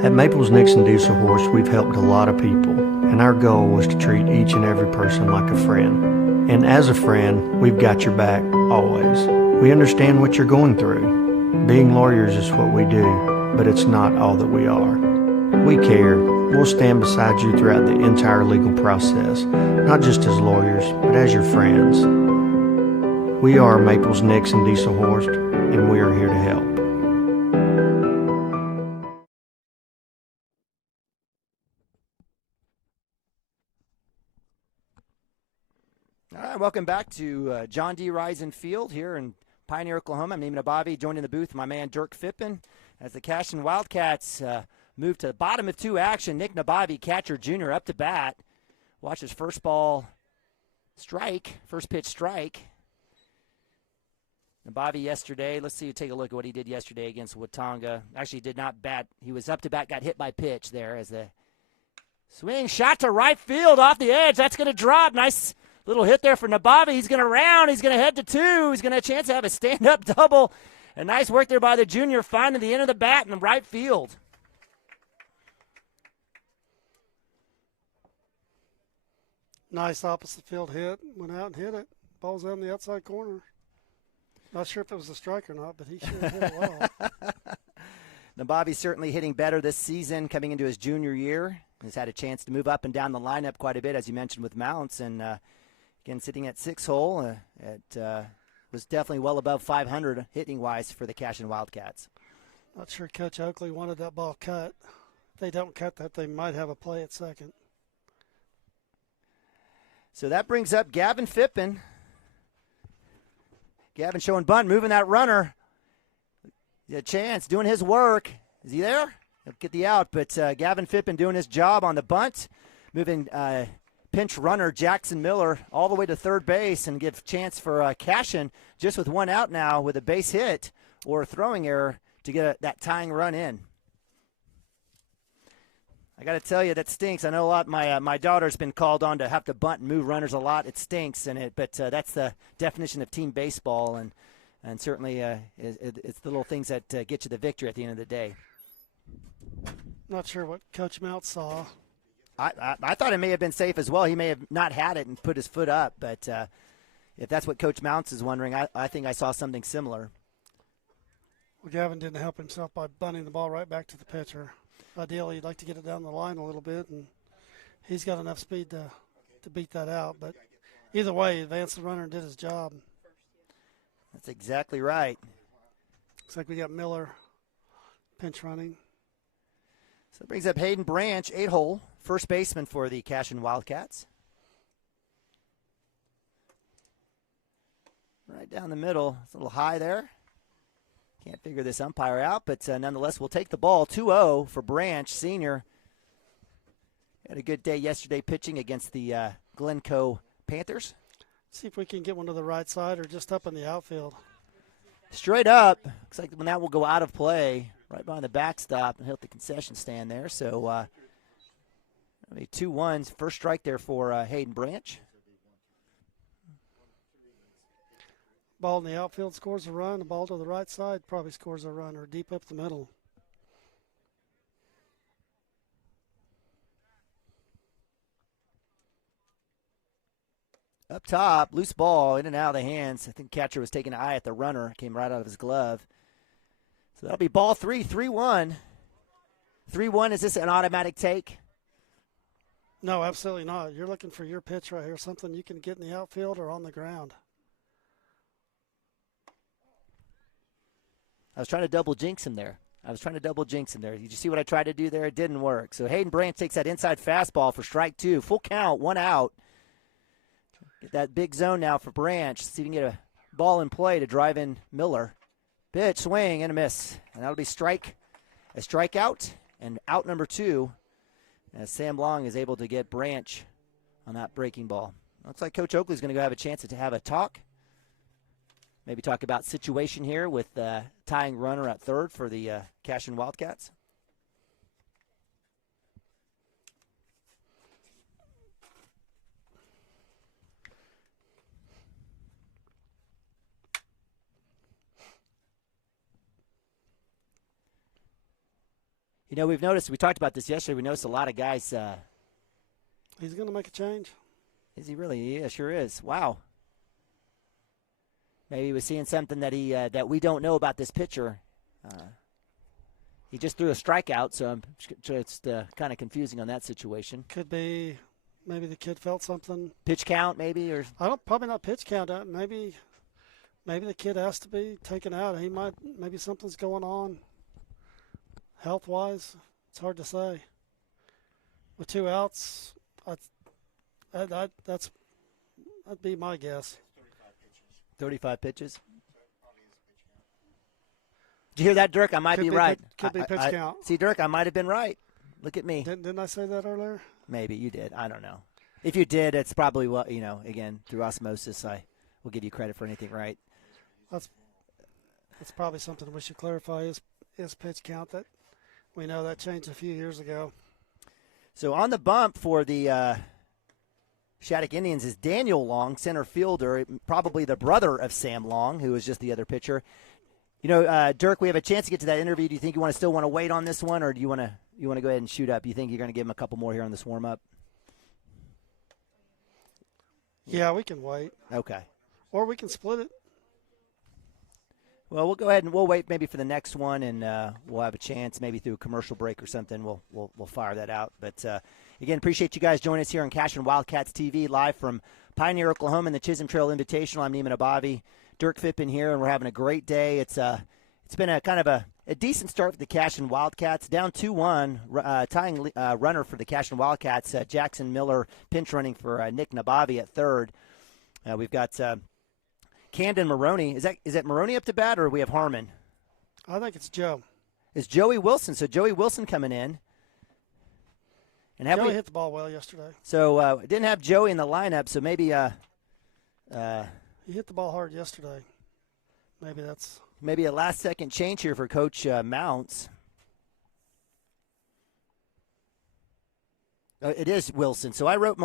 At Maples Nixon Diesel Horse, we've helped a lot of people, and our goal was to treat each and every person like a friend. And as a friend, we've got your back, always. We understand what you're going through. Being lawyers is what we do, but it's not all that we are. We care. We'll stand beside you throughout the entire legal process, not just as lawyers, but as your friends. We are Maples Nixon Diesel Horse, and we are here to help. All right, welcome back to John D. Risen Field here in Pioneer, Oklahoma. I'm Neiman Abavi, joined in the booth my man Dirk Phippen as the Cashion Wildcats move to the bottom of 2 action. Nick Nabavi, catcher junior, up to bat. Watch his first pitch strike. Nabavi yesterday, let's see, take a look at what he did yesterday against Watonga. Actually, did not bat. He was up to bat, got hit by pitch there as the swing shot to right field off the edge. That's going to drop. Nice little hit there for Nabavi. He's going to round. He's going to head to 2. He's going to have a chance to have a stand-up double. And nice work there by the junior, finding the end of the bat in the right field. Nice opposite field hit. Went out and hit it. Ball's out in the outside corner. Not sure if it was a strike or not, but he sure hit it well. Nabavi's certainly hitting better this season coming into his junior year. He's had a chance to move up and down the lineup quite a bit, as you mentioned, with Mounts. And, again, sitting at 6-hole, was definitely well above 500 hitting-wise for the Cashion Wildcats. Not sure Coach Oakley wanted that ball cut. If they don't cut that, they might have a play at second. So that brings up Gavin Phippen. Gavin showing bunt, moving that runner. A chance, doing his work. Is he there? He'll get the out, but Gavin Phippen doing his job on the bunt, moving pinch runner Jackson Miller all the way to third base and give chance for Cashion just with 1 out now with a base hit or a throwing error to get that tying run in. I got to tell you, that stinks. I know a lot. My daughter's been called on to have to bunt and move runners a lot. It stinks, but that's the definition of team baseball, and certainly it's the little things that get you the victory at the end of the day. Not sure what Coach Mount saw. I thought it may have been safe as well. He may have not had it and put his foot up, but if that's what Coach Mounts is wondering, I think I saw something similar. Well, Gavin didn't help himself by bunting the ball right back to the pitcher. Ideally, he'd like to get it down the line a little bit, and he's got enough speed to beat that out. But either way, he advanced the runner and did his job. That's exactly right. Looks like we got Miller pinch running. So it brings up Hayden Branch, 8-hole, first baseman for the Cashion Wildcats. Right down the middle. It's a little high there. Can't figure this umpire out, but nonetheless, we'll take the ball. 2-0 for Branch, senior. Had a good day yesterday pitching against the Glencoe Panthers. See if we can get one to the right side or just up in the outfield. Straight up. Looks like when that will go out of play, right behind the backstop and hit the concession stand there. So 2-1, first strike there for Hayden Branch. Ball in the outfield scores a run. The ball to the right side probably scores a run, or deep up the middle. Up top, loose ball, in and out of the hands. I think catcher was taking an eye at the runner. Came right out of his glove. So that'll be ball 3, 3-1. 3-1, is this an automatic take? No, absolutely not. You're looking for your pitch right here, something you can get in the outfield or on the ground. I was trying to double jinx him there. Did you see what I tried to do there? It didn't work. So Hayden Branch takes that inside fastball for strike 2. Full count, 1 out. Get that big zone now for Branch. See if he can get a ball in play to drive in Miller. Pitch, swing, and a miss. And that'll be a strikeout, and out number 2. As Sam Long is able to get Branch on that breaking ball. Looks like Coach Oakley's going to go have a chance to have a talk. Maybe talk about situation here with tying runner at third for the Cashion Wildcats. You know, we've noticed, we talked about this yesterday, we noticed a lot of guys. He's going to make a change. Is he really? Yeah, sure is. Wow. Maybe he was seeing something that that we don't know about this pitcher. He just threw a strikeout, so I'm sure it's kind of confusing on that situation. Could be, maybe the kid felt something. Pitch count, maybe, or probably not pitch count. Maybe the kid has to be taken out. Maybe something's going on, health-wise. It's hard to say. With 2 outs, that'd be my guess. 35 pitches. Did you hear that, Dirk? I might be right. Could be pitch count. See, Dirk, I might have been right. Look at me. Didn't I say that earlier? Maybe you did. I don't know. If you did, it's probably what, again, through osmosis, I will give you credit for anything right. That's probably something we should clarify is pitch count. That we know that changed a few years ago. So on the bump for the Shattuck Indians is Daniel Long, center fielder, probably the brother of Sam Long, who was just the other pitcher. Dirk, we have a chance to get to that interview. Do you think you still want to wait on this one, or do you want to go ahead and shoot up? You think you're going to give him a couple more here on this warm-up? Yeah, we can wait. Okay. Or we can split it. Well, we'll go ahead and we'll wait maybe for the next one, and we'll have a chance maybe through a commercial break or something. We'll fire that out. But again, appreciate you guys joining us here on Cashion Wildcats TV, live from Pioneer, Oklahoma, in the Chisholm Trail Invitational. I'm Neiman Abavi, Dirk Phippen here, and we're having a great day. It's been a kind of a decent start for the Cashion Wildcats, down 2-1, tying runner for the Cashion Wildcats. Jackson Miller pinch running for Nick Nabavi at third. We've got Camden Maroney. Is that Maroney up to bat, or we have Harmon? I think it's Joe. It's Joey Wilson. So Joey Wilson coming in. And Joey hit the ball well yesterday. So didn't have Joey in the lineup, so maybe he hit the ball hard yesterday. Maybe a last-second change here for Coach Mounts. It is Wilson. So I wrote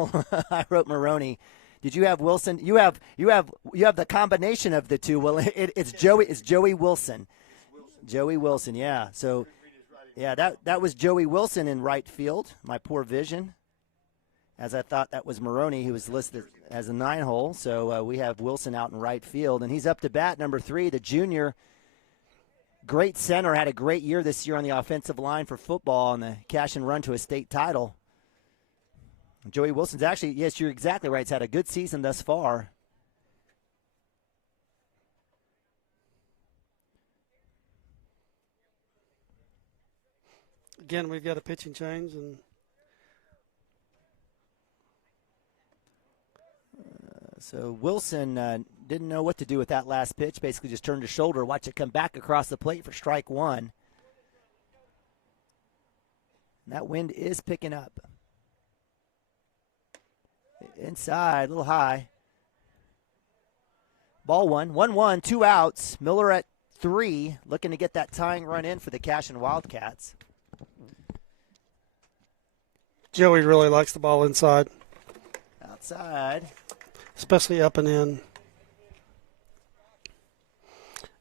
I wrote Maroney. Did you have Wilson? You have the combination of the two. Well, it's Joey Wilson. Joey Wilson, yeah. So yeah, that was Joey Wilson in right field. My poor vision. As I thought that was Maroney, who was listed as a 9-hole. So we have Wilson out in right field, and he's up to bat, number 3, the junior. Great center, had a great year this year on the offensive line for football, and the Cashion run to a state title. Joey Wilson's actually, yes, you're exactly right. He's had a good season thus far. Again, we've got a pitching change, and so Wilson didn't know what to do with that last pitch. Basically just turned his shoulder, watch it come back across the plate for strike 1. And that wind is picking up. Inside, a little high. Ball 1, 2 outs. Miller at 3, looking to get that tying run in for the Cashion Wildcats. Joey really likes the ball inside. Outside. Especially up and in.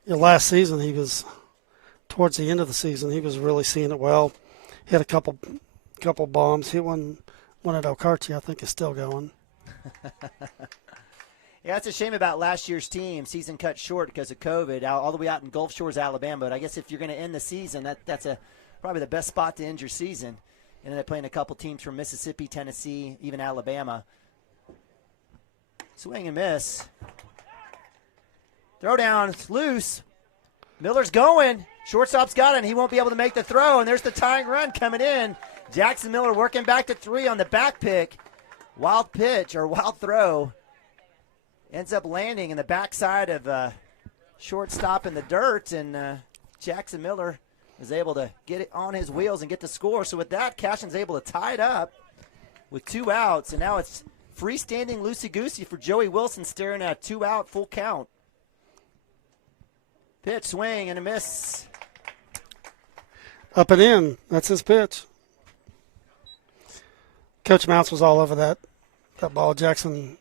Last season, he was, towards the end of the season, he was really seeing it well. He had a couple bombs. He won one at Okarche, I think, is still going. Yeah, it's a shame about last year's team. Season cut short because of COVID, all the way out in Gulf Shores, Alabama. But I guess if you're going to end the season, that's probably the best spot to end your season. And they're playing a couple teams from Mississippi, Tennessee, even Alabama. Swing and miss. Throw down, it's loose. Miller's going. Shortstop's got it, and he won't be able to make the throw. And there's the tying run coming in. Jackson Miller working back to 3 on the back pick. Wild pitch or wild throw. Ends up landing in the backside of shortstop in the dirt, and Jackson Miller is able to get it on his wheels and get the score. So with that, Cashion's able to tie it up with 2 outs, and now it's freestanding loosey-goosey for Joey Wilson, staring at 2 out, full count. Pitch, swing, and a miss. Up and in. That's his pitch. Coach Mounts was all over that ball. Jackson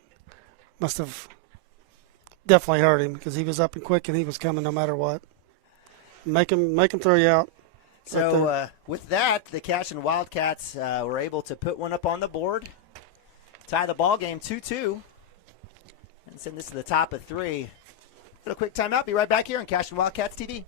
must have definitely hurt him because he was up and quick, and he was coming no matter what. Make him throw you out. So right with that, the Cashion Wildcats were able to put one up on the board, tie the ball game 2-2, and send this to the top of 3. A quick timeout. Be right back here on Cashion Wildcats TV.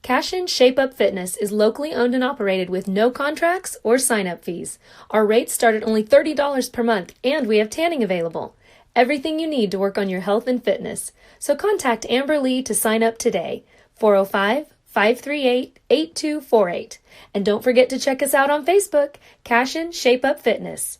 Cashion Shape Up Fitness is locally owned and operated with no contracts or sign-up fees. Our rates start at only $30 per month, and we have tanning available. Everything you need to work on your health and fitness. So contact Amber Lee to sign up today. 405-538-8248. And don't forget to check us out on Facebook, Cashion Shape Up Fitness.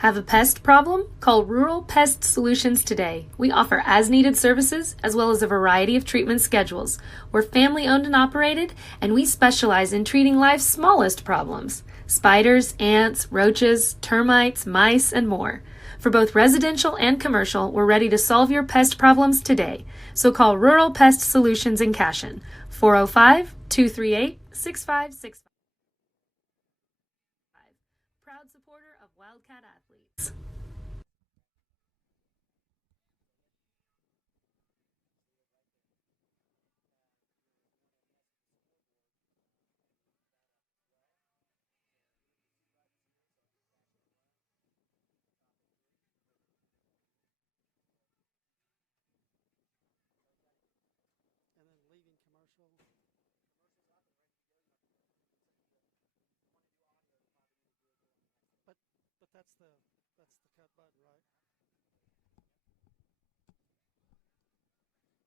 Have a pest problem? Call Rural Pest Solutions today. We offer as-needed services as well as a variety of treatment schedules. We're family-owned and operated, and we specialize in treating life's smallest problems. Spiders, ants, roaches, termites, mice, and more. For both residential and commercial, we're ready to solve your pest problems today. So call Rural Pest Solutions in Cashion, 405-238-6565. Proud supporter of Wildcat athletes. But that's the cut button, right?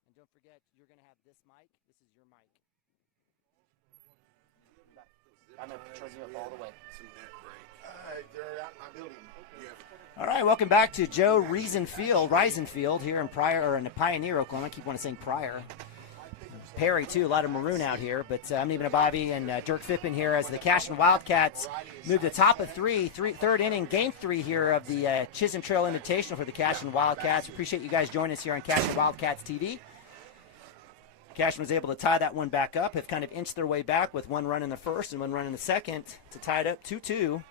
And don't forget, you're going to have this mic. This is your mic. I'm going to turn you up all the way. All right, welcome back to Joe Reisenfield here in Pryor, or in Pioneer, Oklahoma. I keep wanting to say Pryor. Perry, too, a lot of maroon out here. But I'm Eben Ababi and Dirk Fippen here as the Cashion Wildcats move to top of third inning, game 3 here of the Chisholm Trail Invitational for the Cashion Wildcats. Appreciate you guys joining us here on Cashion Wildcats TV. Cashion was able to tie that one back up, have kind of inched their way back with one run in the first and one run in the second to tie it up 2-2.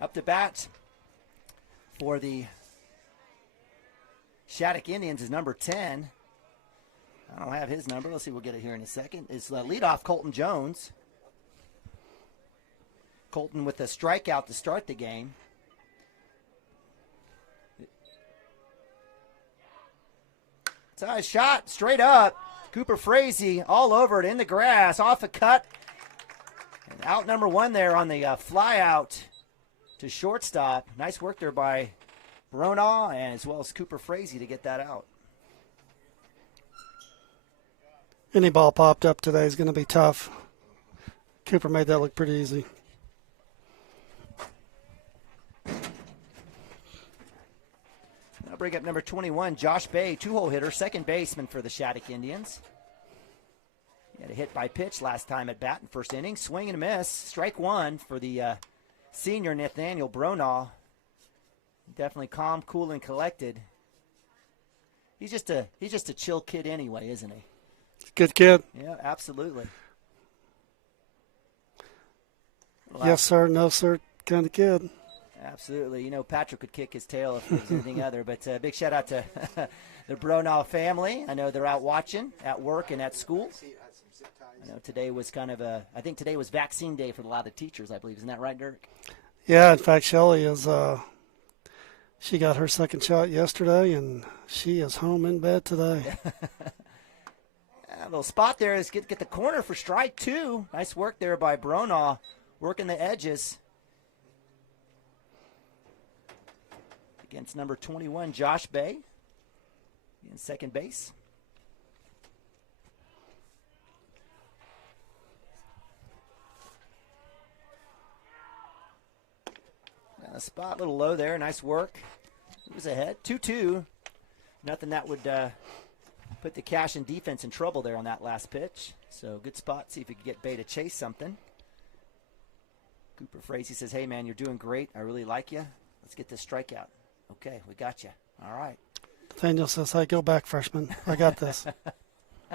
Up to bat for the Shattuck Indians is number 10. I don't have his number. Let's see, we'll get it here in a second. It's leadoff Colton Jones. Colton with a strikeout to start the game. It's a shot straight up. Cooper Frazee all over it in the grass, off a cut. And out number one there on the fly out to shortstop. Nice work there by Bronaugh and as well as Cooper Frazee to get that out. Any ball popped up today is going to be tough. Cooper made that look pretty easy. I'll bring up number 21, Josh Bay, two-hole hitter, second baseman for the Shattuck Indians. He had a hit by pitch last time at bat in first inning. Swing and a miss. Strike one for the senior Nathaniel Bronaugh. Definitely calm, cool, and collected. He's just a chill kid anyway, isn't he? Good kid. Yeah, absolutely. Yes, sir. No, sir. Kind of kid. Absolutely. You know, Patrick would kick his tail if there was anything other. But big shout out to the Bronaugh family. I know they're out watching at work and at school. I know today was I think today was vaccine day for a lot of teachers, I believe. Isn't that right, Dirk? Yeah, in fact, Shelly is, she got her second shot yesterday, and she is home in bed today. A little spot there is get the corner for strike two. Nice work there by Bronaugh, working the edges. Against number 21, Josh Bay in second base. A spot a little low there. Nice work. It was ahead. 2-2. Nothing that would put the Cashion defense in trouble there on that last pitch. So good spot. See if we can get Bay to chase something. Cooper Frazee says, hey, man, you're doing great. I really like you. Let's get this strikeout. Okay, we got you. All right. Nathaniel says, hey, go back, freshman. I got this. Hey,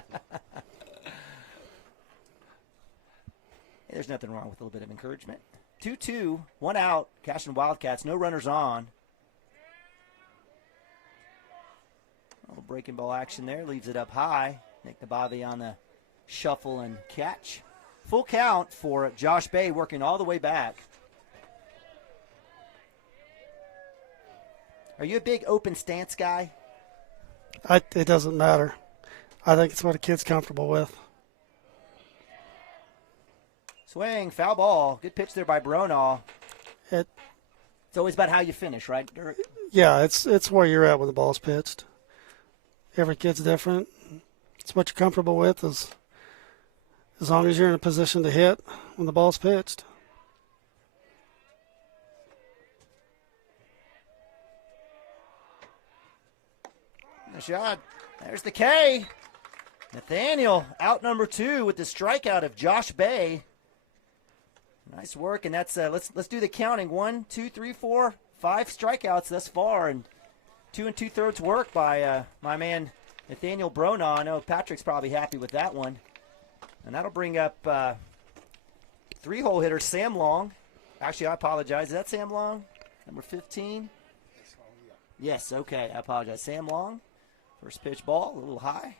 there's nothing wrong with a little bit of encouragement. 2-2, one out. Cashion Wildcats, no runners on. A little breaking ball action there. Leaves it up high. Nick Nabavi on the shuffle and catch. Full count for Josh Bay working all the way back. Are you a big open stance guy? It doesn't matter. I think it's what a kid's comfortable with. Swing, foul ball. Good pitch there by Bronaugh. It's always about how you finish, right, Dirk? Yeah, it's where you're at when the ball's pitched. Every kid's different. It's what you're comfortable with as long as you're in a position to hit when the ball's pitched. The shot. There's the K. Nathaniel out number 2 with the strikeout of Josh Bay. Nice work, and that's let's do the counting. 1, 2, 3, 4, 5 strikeouts thus far, and 2 2/3 work by my man Nathaniel Bronaugh. I know Patrick's probably happy with that one, and that'll bring up 3-hole hitter Sam Long. Actually, I apologize. Is that Sam Long, number 15? Yes. Okay, I apologize. Sam Long, first pitch ball, a little high.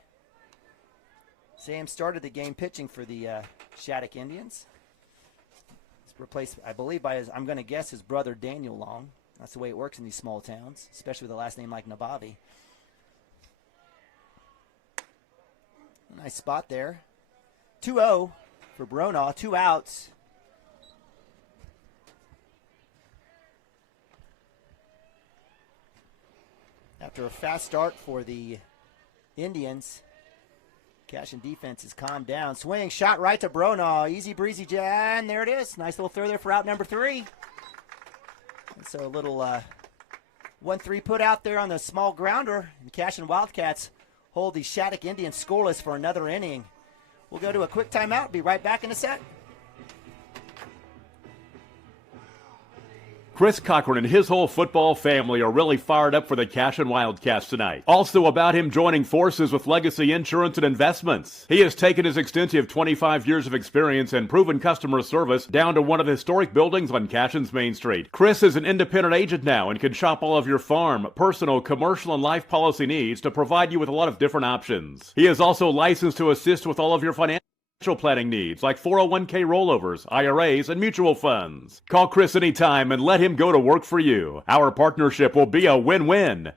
Sam started the game pitching for the Shattuck Indians. Replaced, I believe, by I'm going to guess, his brother Daniel Long. That's the way it works in these small towns, especially with a last name like Nabavi. Nice spot there. 2-0 for Bronaugh, 2 outs. After a fast start for the Indians, Cashion defense has calmed down. Swing, shot right to Bronaugh. Easy breezy, and there it is. Nice little throw there for out number 3. And so a little 1-3 put out there on the small grounder. And Cashion Wildcats hold the Shattuck Indians scoreless for another inning. We'll go to a quick timeout. Be right back in a sec. Chris Cochran and his whole football family are really fired up for the Cashion Wildcats tonight. Also about him joining forces with Legacy Insurance and Investments. He has taken his extensive 25 years of experience and proven customer service down to one of the historic buildings on Cashion's Main Street. Chris is an independent agent now and can shop all of your farm, personal, commercial, and life policy needs to provide you with a lot of different options. He is also licensed to assist with all of your financial planning needs like 401k rollovers, IRAs, and mutual funds. Call Chris anytime and let him go to work for you. Our partnership will be a win-win.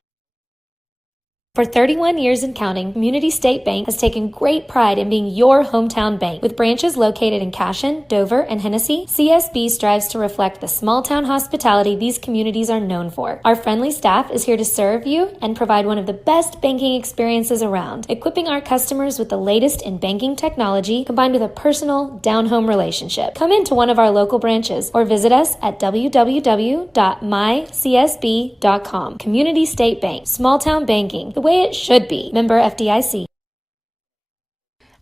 For 31 years and counting, Community State Bank has taken great pride in being your hometown bank. With branches located in Cashion, Dover, and Hennessy, CSB strives to reflect the small-town hospitality these communities are known for. Our friendly staff is here to serve you and provide one of the best banking experiences around, equipping our customers with the latest in banking technology combined with a personal, down-home relationship. Come into one of our local branches or visit us at www.mycsb.com. Community State Bank, small-town banking, the way it should be. Member FDIC.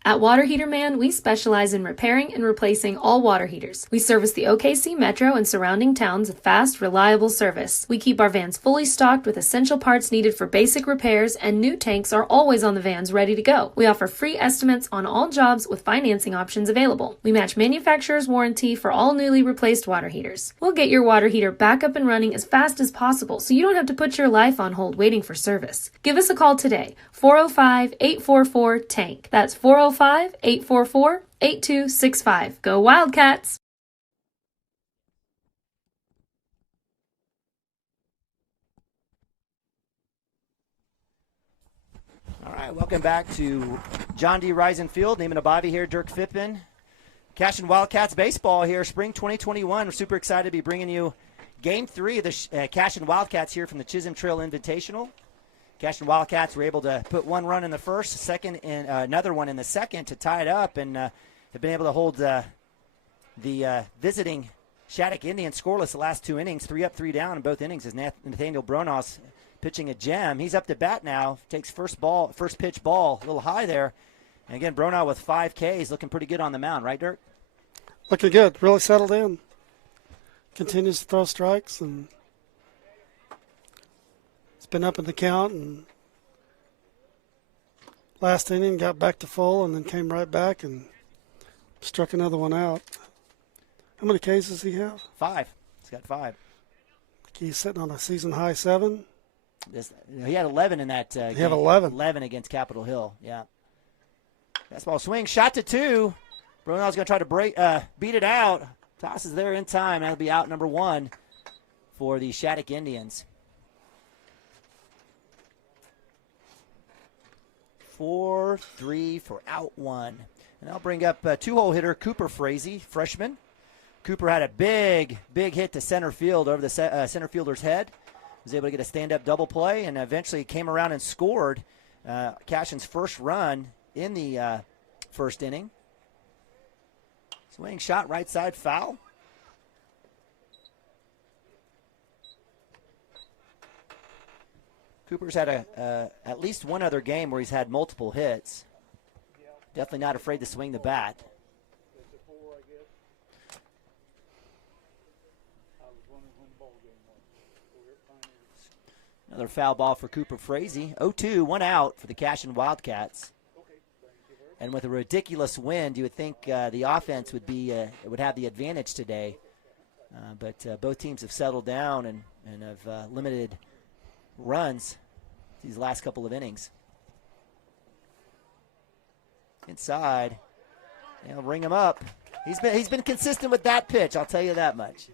At Water Heater Man, we specialize in repairing and replacing all water heaters. We service the OKC Metro and surrounding towns with fast, reliable service. We keep our vans fully stocked with essential parts needed for basic repairs, and new tanks are always on the vans ready to go. We offer free estimates on all jobs with financing options available. We match manufacturer's warranty for all newly replaced water heaters. We'll get your water heater back up and running as fast as possible so you don't have to put your life on hold waiting for service. Give us a call today, 405-844-TANK. That's 405-844-8265. Go Wildcats! All right, welcome back to John D. Risen Field. Naaman Abavi here, Dirk Fippen. Cashion Wildcats baseball here, spring 2021. We're super excited to be bringing you Game 3 of the Cashion Wildcats here from the Chisholm Trail Invitational. Cashion Wildcats were able to put one run in the first, second, and another one in the second to tie it up, and have been able to hold the visiting Shattuck Indians scoreless the last two innings, 3 up, 3 down in both innings as Nathaniel Bronos pitching a gem. He's up to bat now, takes first pitch ball, a little high there. And again, Bronos with 5 Ks, looking pretty good on the mound, right, Dirk? Looking good, really settled in. Continues to throw strikes, and it's been up in the count, and last inning got back to full and then came right back and struck another one out. How many Ks does he have? 5. He's got 5. He's sitting on a season high 7. He had 11 in that game. He had 11. 11 against Capitol Hill, yeah. Fastball swing, shot to 2. Brunel's going to try to beat it out. Tosses there in time. That'll be out number 1 for the Shattuck Indians. 4-3 for out 1. And I'll bring up two-hole hitter Cooper Frazee, freshman. Cooper had a big hit to center field over the center fielder's head. Was able to get a stand-up double play and eventually came around and scored Cashion's first run in the first inning. Swing shot right side foul. Cooper's had at least one other game where he's had multiple hits. Definitely not afraid to swing the bat. Another foul ball for Cooper Frazee. 0-2, 1 out for the Cashion Wildcats. And with a ridiculous wind, you would think the offense would have the advantage today. But both teams have settled down and have limited runs these last couple of innings. Inside, ring him up. He's been consistent with that pitch. I'll tell you that much.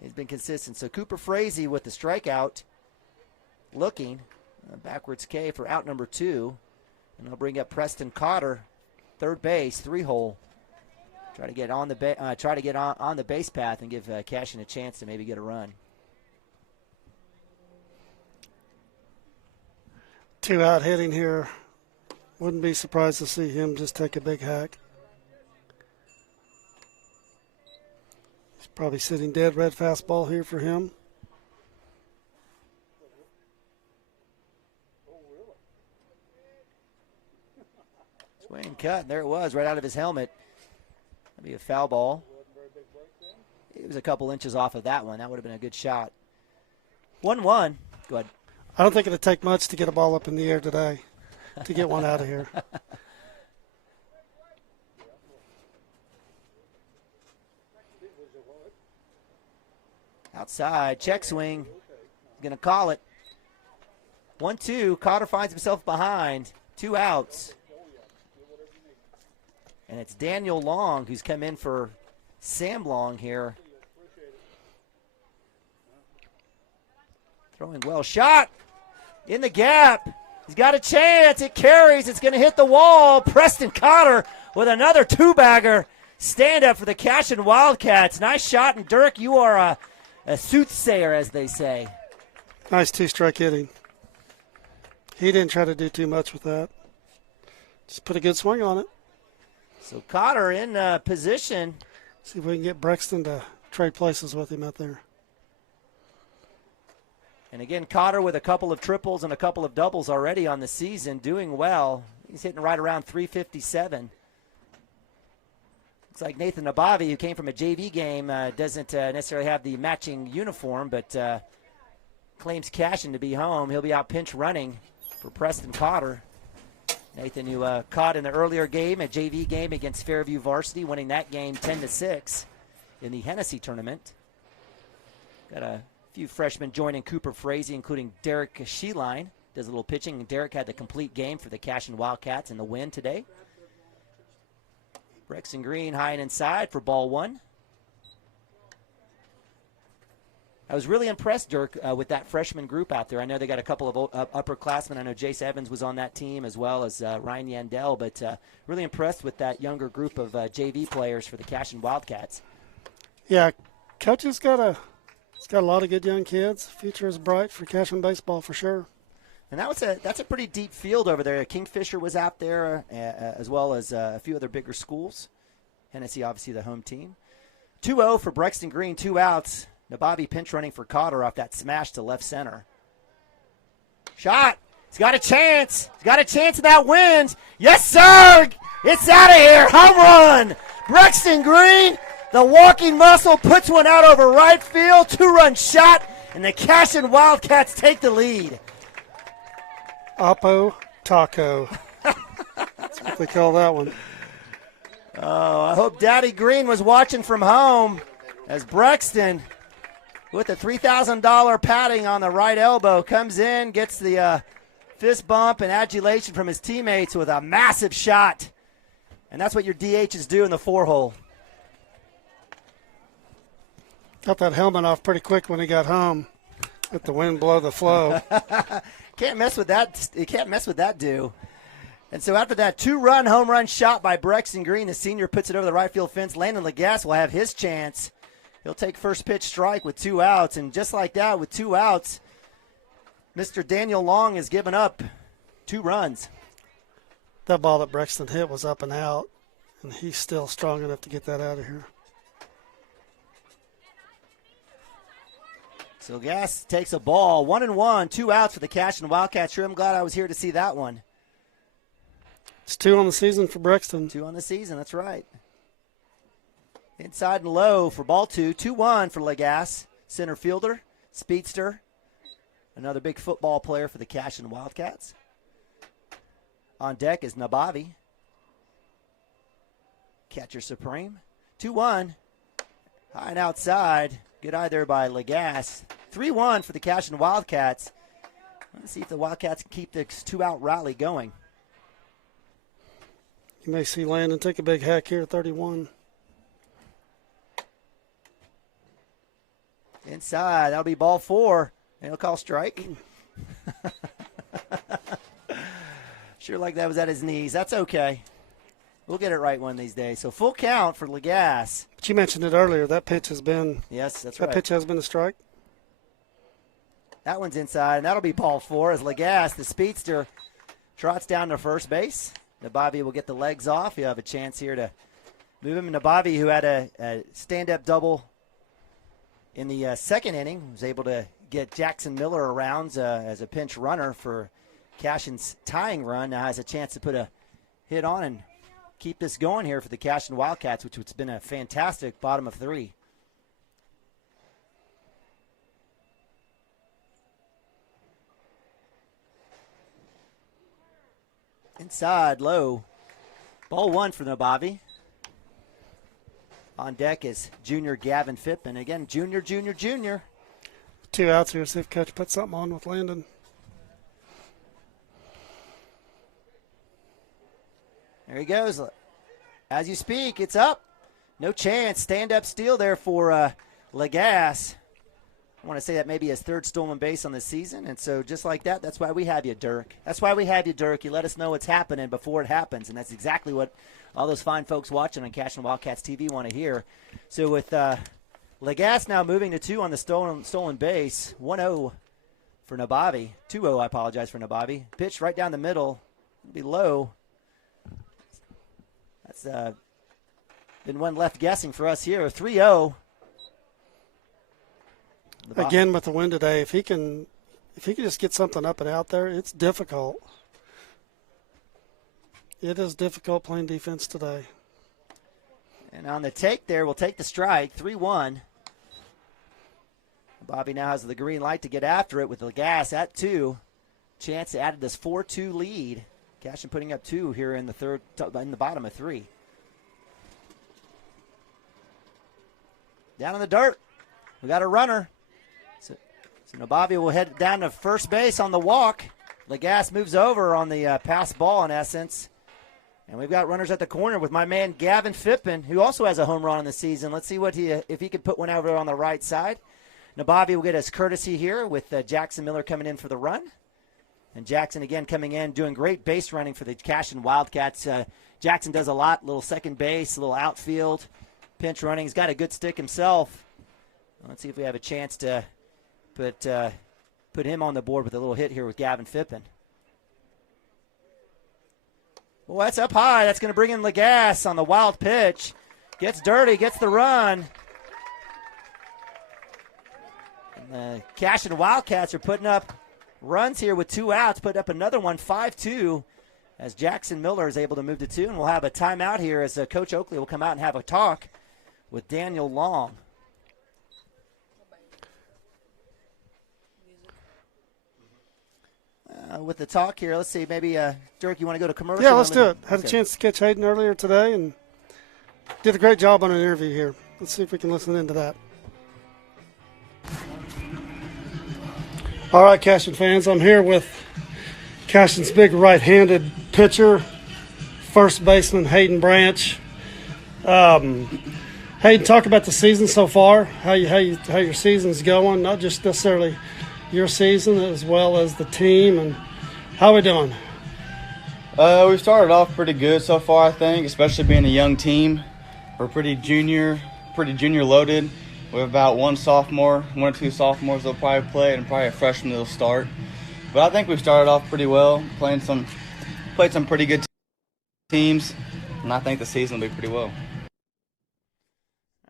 He's been consistent. So Cooper Frazee with the strikeout, looking backwards K for out number 2, and I'll bring up Preston Cotter, third base, 3-hole. Try to get on the base path and give Cashion a chance to maybe get a run. 2 out hitting here. Wouldn't be surprised to see him just take a big hack. He's probably sitting dead red fastball here for him. Swing cut, and there it was, right out of his helmet. That'd be a foul ball. He was a couple inches off of that one. That would have been a good shot. 1-1. Go ahead. I don't think it'd take much to get a ball up in the air today to get one out of here. Outside, check swing. Going to call it. 1-2. Cotter finds himself behind. 2 outs. And it's Daniel Long who's come in for Sam Long here. Throwing well. Shot in the gap. He's got a chance. It carries. It's going to hit the wall. Preston Cotter with another 2-bagger. Stand up for the Cashion Wildcats. Nice shot. And Dirk, you are a soothsayer, as they say. Nice 2-strike hitting. He didn't try to do too much with that. Just put a good swing on it. So Cotter in position. See if we can get Brexton to trade places with him out there. And again, Cotter with a couple of triples and a couple of doubles already on the season, doing well. He's hitting right around 357. Looks like Nathan Nabavi, who came from a JV game, doesn't necessarily have the matching uniform, but claims Cashion to be home. He'll be out pinch running for Preston Cotter. Nathan, who caught in the earlier game, a JV game against Fairview Varsity, winning that game 10-6 in the Hennessy tournament. Got a few freshmen joining Cooper Frazee, including Derek Sheline. Does a little pitching. Derek had the complete game for the Cashion Wildcats in the win today. Brexton Green high and inside for ball 1. I was really impressed, Dirk, with that freshman group out there. I know they got a couple of upperclassmen. I know Jace Evans was on that team as well as Ryan Yandel, but really impressed with that younger group of JV players for the Cashion Wildcats. Yeah, Coach has got a lot of good young kids. Future is bright for Cashion baseball for sure. And that's a pretty deep field over there. Kingfisher was out there as well as a few other bigger schools. Hennessy, obviously, the home team. 2-0 for Brexton Green, 2 outs. Nabavi pinch running for Cotter off that smash to left center. Shot. He's got a chance. He's got a chance, and that wins. Yes, sir. It's out of here. Home run. Brexton Green, the walking muscle, puts one out over right field. 2-run shot, and the Cashion Wildcats take the lead. Oppo Taco. That's what they call that one. Oh, I hope Daddy Green was watching from home as Brexton, with a $3,000 padding on the right elbow, comes in, gets the fist bump and adulation from his teammates with a massive shot. And that's what your DHs do in the 4-hole. Got that helmet off pretty quick when he got home. Let the wind blow the flow. Can't mess with that. You can't mess with that, dude. And so after that 2-run home run shot by Brexton Green, the senior puts it over the right field fence. Landon Lagasse will have his chance. He'll take first pitch strike with 2 outs. And just like that, with 2 outs, Mr. Daniel Long has given up 2 runs. That ball that Brexton hit was up and out, and he's still strong enough to get that out of here. So Lagasse takes a ball. 1-1, 2 outs for the Cashion Wildcats. Sure, I'm glad I was here to see that one. It's 2 on the season for Brexton. 2 on the season, that's right. Inside and low for ball 2. 2-1 for Lagasse. Center fielder, speedster. Another big football player for the Cashion Wildcats. On deck is Nabavi. Catcher supreme. 2-1. High and outside. Good eye there by Lagasse. 3-1 for the Cashion Wildcats. Let's see if the Wildcats can keep this 2-out rally going. You may see Landon take a big hack here at 31. Inside, that'll be ball 4. And he'll call strike. Sure like that was at his knees. That's okay. We'll get it right one of these days. So full count for Lagasse. But you mentioned it earlier. That pitch has been. Yes, that's right. That pitch has been a strike. That one's inside, and that'll be ball 4 as Lagasse, the speedster, trots down to first base. Nabavi will get the legs off. He'll have a chance here to move him. Nabavi, who had a stand-up double in the second inning, was able to get Jackson Miller around as a pinch runner for Cashion's tying run. Now has a chance to put a hit on and keep this going here for the Cashion Wildcats, which has been a fantastic bottom of 3. Inside, low. Ball one for Nabavi. On deck is junior Gavin Phippen. Again, junior. 2 outs here. See if Coach puts something on with Landon. There he goes. As you speak, it's up. No chance. Stand-up steal there for Legas. I want to say that maybe his third stolen base on the season. And so just like that, that's why we have you, Dirk. That's why we have you, Dirk. You let us know what's happening before it happens. And that's exactly what all those fine folks watching on Cashion Wildcats TV want to hear. So with Legas now moving to 2 on the stolen base, 1-0 for Nabavi. 2-0, I apologize, for Nabavi. Pitch right down the middle. It'll be low. That's been one left guessing for us here. 3-0. Again with the wind today, if he can just get something up and out there, it's difficult. It is difficult playing defense today. And on the take there, we'll take the strike, 3-1. Bobby now has the green light to get after it with the gas at 2. Chance to add this 4-2 lead. Cashion putting up 2 here in the bottom of 3. Down in the dirt. We got a runner. So Nabavi will head down to first base on the walk. Legas moves over on the pass ball, in essence. And we've got runners at the corner with my man Gavin Phippen, who also has a home run in the season. Let's see if he can put one over on the right side. Nabavi will get his courtesy here with Jackson Miller coming in for the run. And Jackson, again, coming in, doing great base running for the Cashion Wildcats. Jackson does a lot, little second base, a little outfield, pinch running. He's got a good stick himself. Let's see if we have a chance to put him on the board with a little hit here with Gavin Phippen. Well, that's up high. That's going to bring in Legas on the wild pitch. Gets dirty, gets the run. And the Cashion Wildcats are putting up runs here with 2 outs, put up another one, 5-2, as Jackson Miller is able to move to 2. And we'll have a timeout here as Coach Oakley will come out and have a talk with Daniel Long. With the talk here, let's see, maybe, Dirk, you want to go to commercial? Yeah, let's do it. Had a chance to catch Hayden earlier today and did a great job on an interview here. Let's see if we can listen into that. All right, Cashion fans, I'm here with Cashion's big right-handed pitcher, first baseman Hayden Branch. Hayden, talk about the season so far, how your season's going, not just necessarily your season as well as the team, and how we doing? We've started off pretty good so far, I think, especially being a young team. We're pretty junior loaded. We have about 1 or 2 sophomores that'll probably play, and probably a freshman that'll start. But I think we've started off pretty well, played some pretty good teams, and I think the season will be pretty well.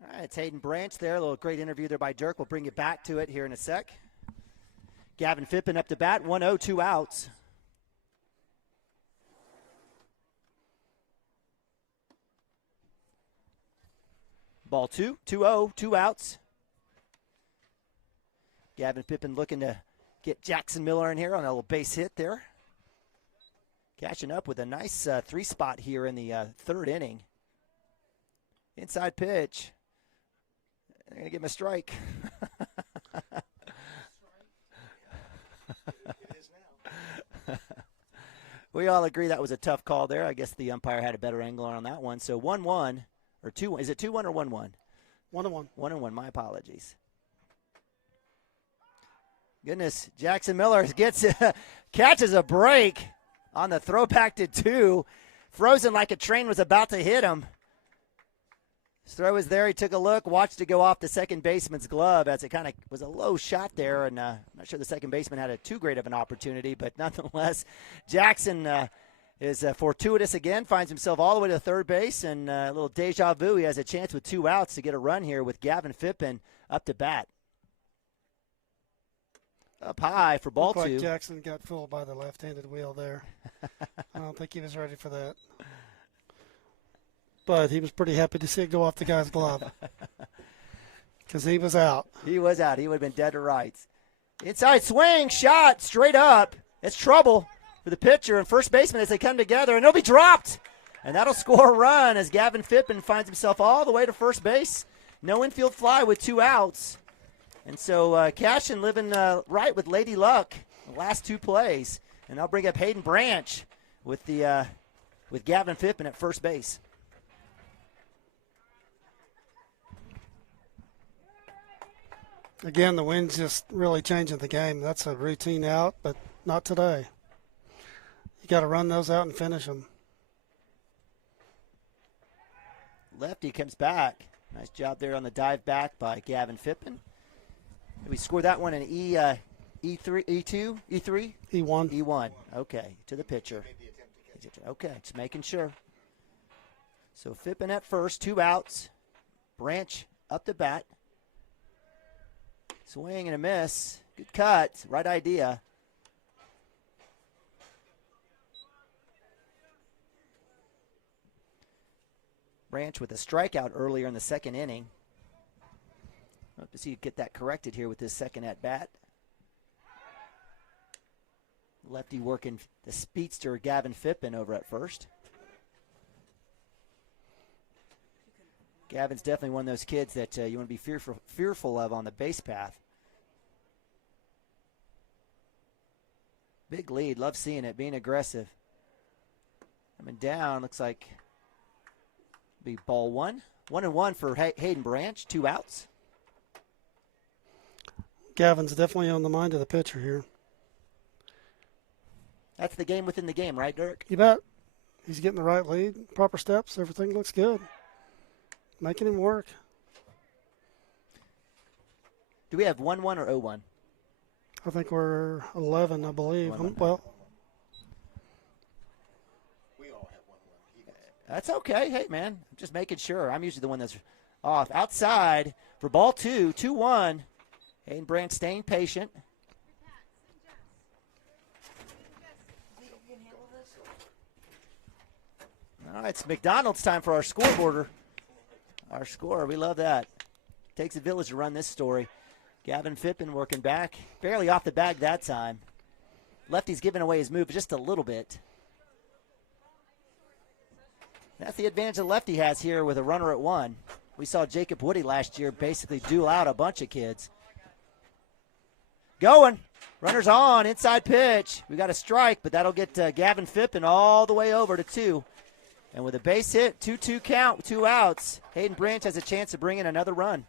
All right, it's Hayden Branch there. A little great interview there by Dirk. We'll bring you back to it here in a sec. Gavin Phippen up to bat, 1-0, 2 outs. Ball 2, 2-0, 2 outs. Gavin Phippen looking to get Jackson Miller in here on a little base hit there. Cashion up with a nice 3-spot here in the 3rd inning. Inside pitch. They're going to give him a strike. We all agree that was a tough call there. I guess the umpire had a better angle on that one. So 1-1 or 2-1. Is it 2-1 or 1-1? 1-1. 1-1. My apologies. Goodness, Jackson Miller catches a break on the throwback to 2. Frozen like a train was about to hit him. His throw was there. He took a look, watched it go off the second baseman's glove as it kind of was a low shot there. And I'm not sure the second baseman had too great of an opportunity, but nonetheless, Jackson is fortuitous again, finds himself all the way to third base, and a little deja vu. He has a chance with 2 outs to get a run here with Gavin Phippen up to bat. Up high for ball 2. Like Jackson got fooled by the left-handed wheel there. I don't think he was ready for that. But he was pretty happy to see it go off the guy's glove because he was out. He was out. He would have been dead to rights. Inside swing, shot, straight up. It's trouble. for the pitcher and first baseman as they come together, and it'll be dropped. And that'll score a run as Gavin Phippen finds himself all the way to first base. No infield fly with 2 outs. And so Cashion living right with Lady Luck the last 2 plays. And I'll bring up Hayden Branch with Gavin Phippen at first base. Again, the wind's just really changing the game. That's a routine out, but not today. You got to run those out and finish them. Lefty comes back. Nice job there on the dive back by Gavin Phippen. We scored that one in E3, E2, E3? E1. E1. Okay, to the pitcher. Okay, just making sure. So Phippen at first, 2 outs. Branch up to bat. Swing and a miss. Good cut. Right idea. Branch with a strikeout earlier in the second inning. Hope to see you get that corrected here with this second at bat. Lefty working the speedster Gavin Phippen over at first. Gavin's definitely one of those kids that you want to be fearful of on the base path. Big lead. Love seeing it. Being aggressive. Coming down. Looks like be ball 1. 1-1 for Hayden Branch. 2 outs. Gavin's definitely on the mind of the pitcher here. That's the game within the game, right, Dirk? You bet. He's getting the right lead, proper steps. Everything looks good. Making him work. Do we have 1-1 or 0-1? I think we're 11, I believe. Well, that's okay. Hey, man, I'm just making sure. I'm usually the one that's off. Outside for ball 2, 2-1. Hayden Branch staying patient. All right, it's McDonald's time for our scoreboarder. Our scorer, we love that. Takes a village to run this story. Gavin Phippen working back. Barely off the bag that time. Lefty's giving away his move just a little bit. That's the advantage the lefty has here with a runner at 1. We saw Jacob Woody last year basically duel out a bunch of kids. Going. Runners on. Inside pitch. We got a strike, but that'll get Gavin Phippen all the way over to 2. And with a base hit, 2-2 count with 2 outs, Hayden Branch has a chance to bring in another run.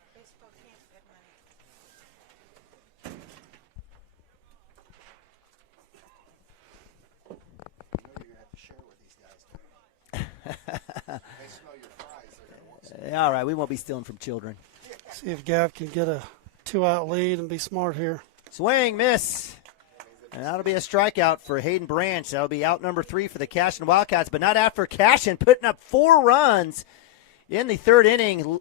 All right, we won't be stealing from children. See if Gav can get a 2-out lead and be smart here. Swing, miss. And that'll be a strikeout for Hayden Branch. That'll be out number 3 for the Cashion Wildcats, but not after Cashion putting up 4 runs in the 3rd inning,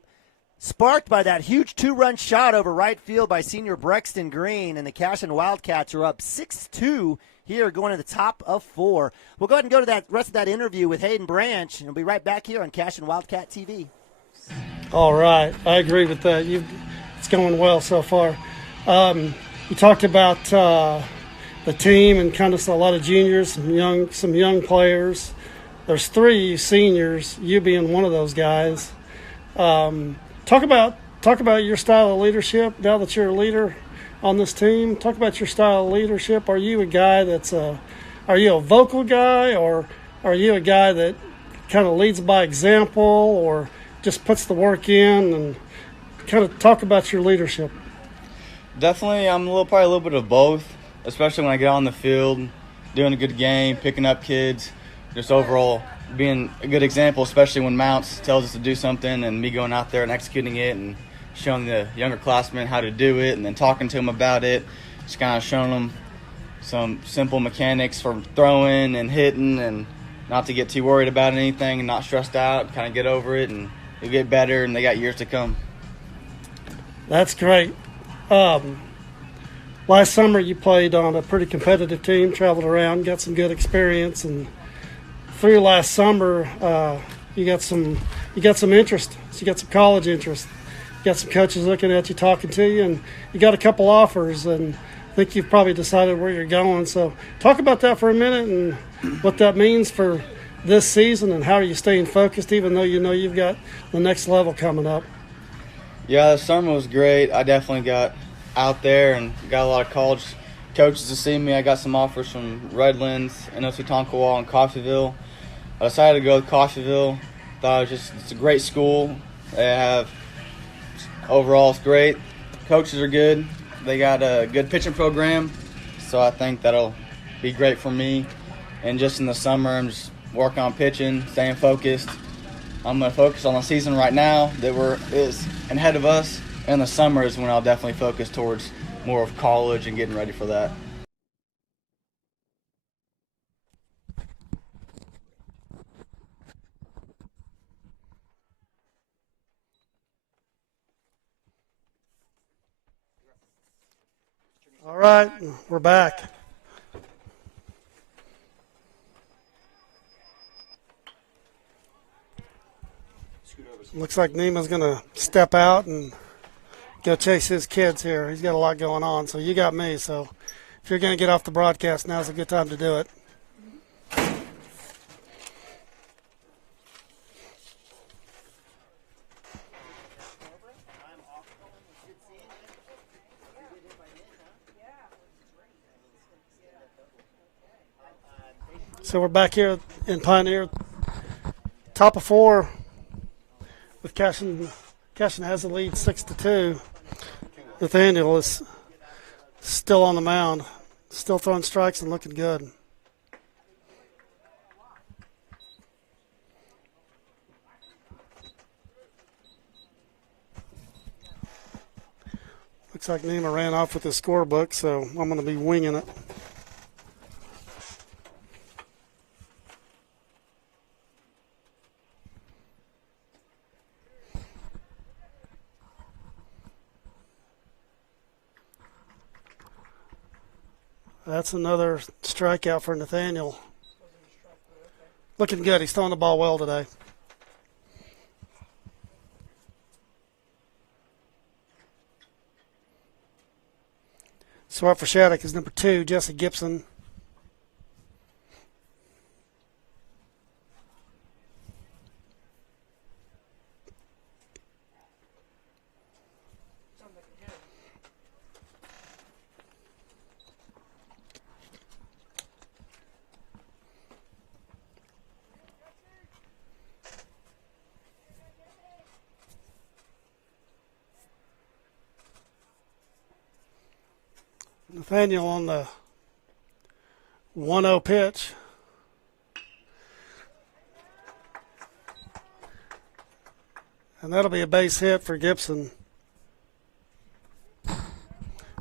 sparked by that huge 2-run shot over right field by senior Brexton Green, and the Cashion Wildcats are up 6-2 here going to the top of 4. We'll go ahead and go to that rest of that interview with Hayden Branch, and we'll be right back here on Cashion Wildcat TV. All right, I agree with that. It's going well so far. You talked about the team and kind of a lot of juniors, some young players. There's 3 seniors, you being one of those guys. Talk about your style of leadership now that you're a leader on this team. Talk about your style of leadership. Are you a guy are you a vocal guy, or are you a guy that kind of leads by example or just puts the work in? And kind of talk about your leadership. Definitely, I'm probably a little bit of both, especially when I get on the field, doing a good game, picking up kids, just overall being a good example, especially when Mounts tells us to do something and me going out there and executing it and showing the younger classmen how to do it and then talking to them about it, just kind of showing them some simple mechanics for throwing and hitting and not to get too worried about anything and not stressed out, kind of get over it and you'll get better and they got years to come. That's great. Last summer you played on a pretty competitive team, traveled around, got some good experience, and through last summer you got some interest. So you got some college interest. You got some coaches looking at you, talking to you, and you got a couple offers. And think you've probably decided where you're going. So talk about that for a minute and what that means for this season and how are you staying focused even though you know you've got the next level coming up. Yeah, the summer was great. I definitely got out there and got a lot of college coaches to see me. I got some offers from Redlands, NOC Tonkawa, and Coffeyville. I decided to go with Coffeyville. Thought it's a great school. They have overall it's great. Coaches are good. They got a good pitching program, so I think that'll be great for me. And just in the summer, I'm just working on pitching, staying focused. I'm going to focus on the season right now that is ahead of us. And the summer is when I'll definitely focus towards more of college and getting ready for that. All right, we're back. Looks like Neiman's going to step out and go chase his kids here. He's got a lot going on, so you got me. So if you're going to get off the broadcast, now's a good time to do it. So we're back here in Pioneer, top of 4 with Cashion. Cashion has the lead 6-2. Nathaniel is still on the mound, still throwing strikes and looking good. Looks like Nima ran off with his scorebook, so I'm going to be winging it. That's another strikeout for Nathaniel. Looking good. He's throwing the ball well today. So up for Shattuck is number 2, Jesse Gibson. Nathaniel on the 1-0 pitch. And that'll be a base hit for Gibson.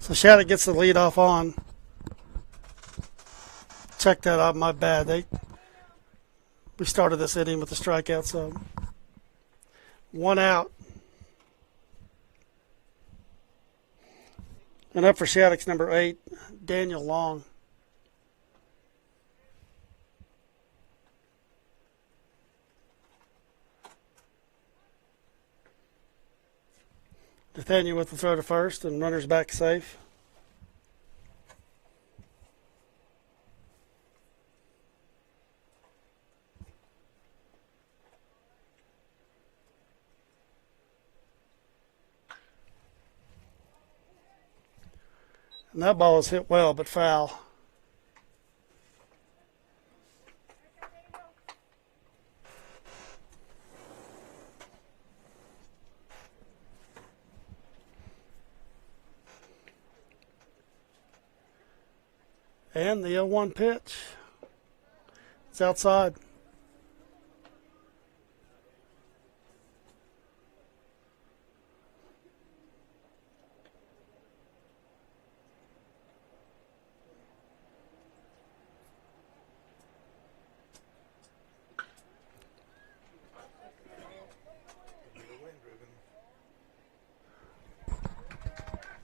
So Shattuck gets the lead off on. Check that out, my bad. We started this inning with a strikeout, so 1 out. And up for Shattuck's number 8, Daniel Long. Nathaniel with the throw to first and runners back safe. And that ball is hit well, but foul. And the 0-1 pitch. It's outside.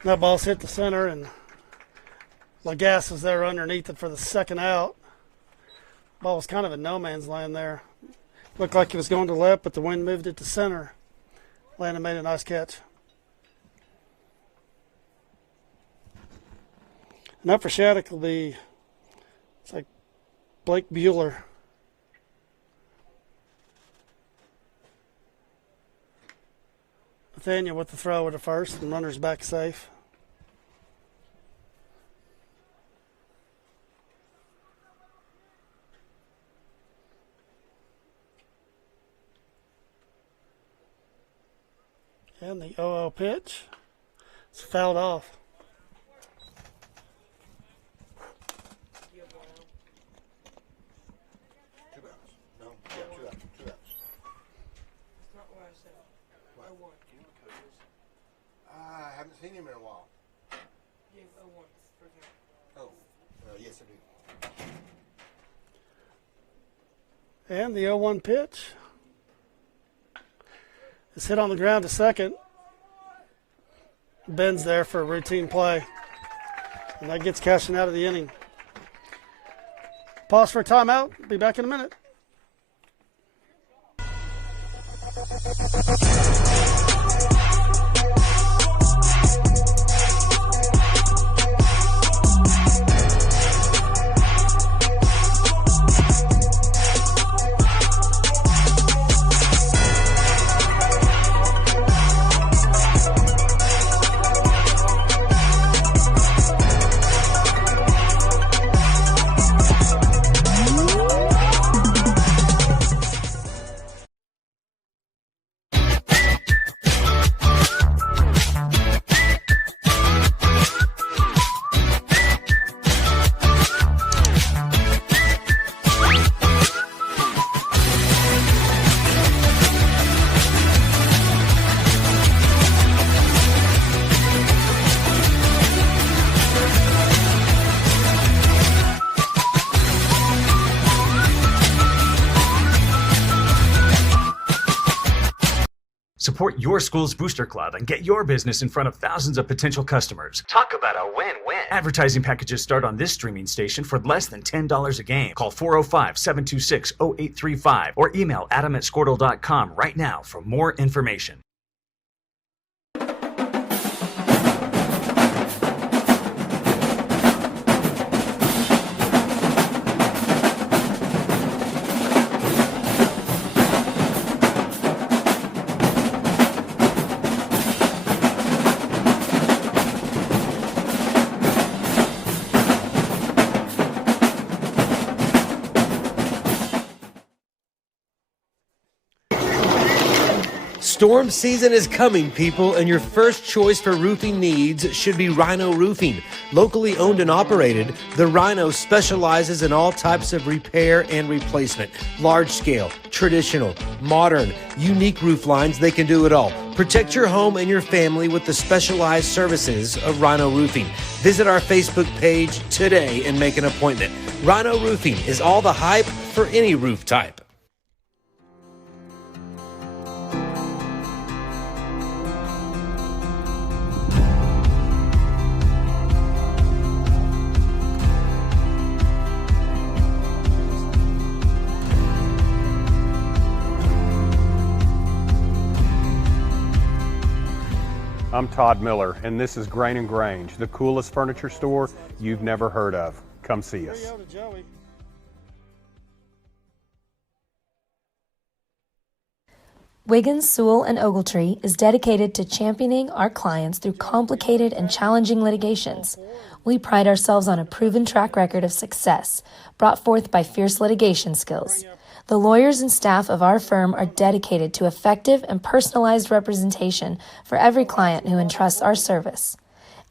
That ball's hit the center, and Lagasse is there underneath it for the second out. Ball was kind of in no man's land there. Looked like it was going to left, but the wind moved it to center. Landon made a nice catch. And up for Shattuck will be, it's like Blake Bueller. Nathaniel with the throw at the first, and runner's back safe. And the 0-0 pitch. It's fouled off. I haven't seen him in a while. Yes, I do. And the 0-1 pitch. It's hit on the ground to second. Ben's there for a routine play. And that gets Cashion out of the inning. Pause for a timeout. Be back in a minute. Support your school's booster club and get your business in front of thousands of potential customers. Talk about a win-win. Advertising packages start on this streaming station for less than $10 a game. Call 405-726-0835 or email adam@squirtle.com right now for more information. Storm season is coming, people, and your first choice for roofing needs should be Rhino Roofing. Locally owned and operated, the Rhino specializes in all types of repair and replacement. Large scale, traditional, modern, unique roof lines, they can do it all. Protect your home and your family with the specialized services of Rhino Roofing. Visit our Facebook page today and make an appointment. Rhino Roofing is all the hype for any roof type. I'm Todd Miller, and this is Grain & Grange, the coolest furniture store you've never heard of. Come see us. Wiggins, Sewell, and Ogletree is dedicated to championing our clients through complicated and challenging litigations. We pride ourselves on a proven track record of success brought forth by fierce litigation skills. The lawyers and staff of our firm are dedicated to effective and personalized representation for every client who entrusts our service.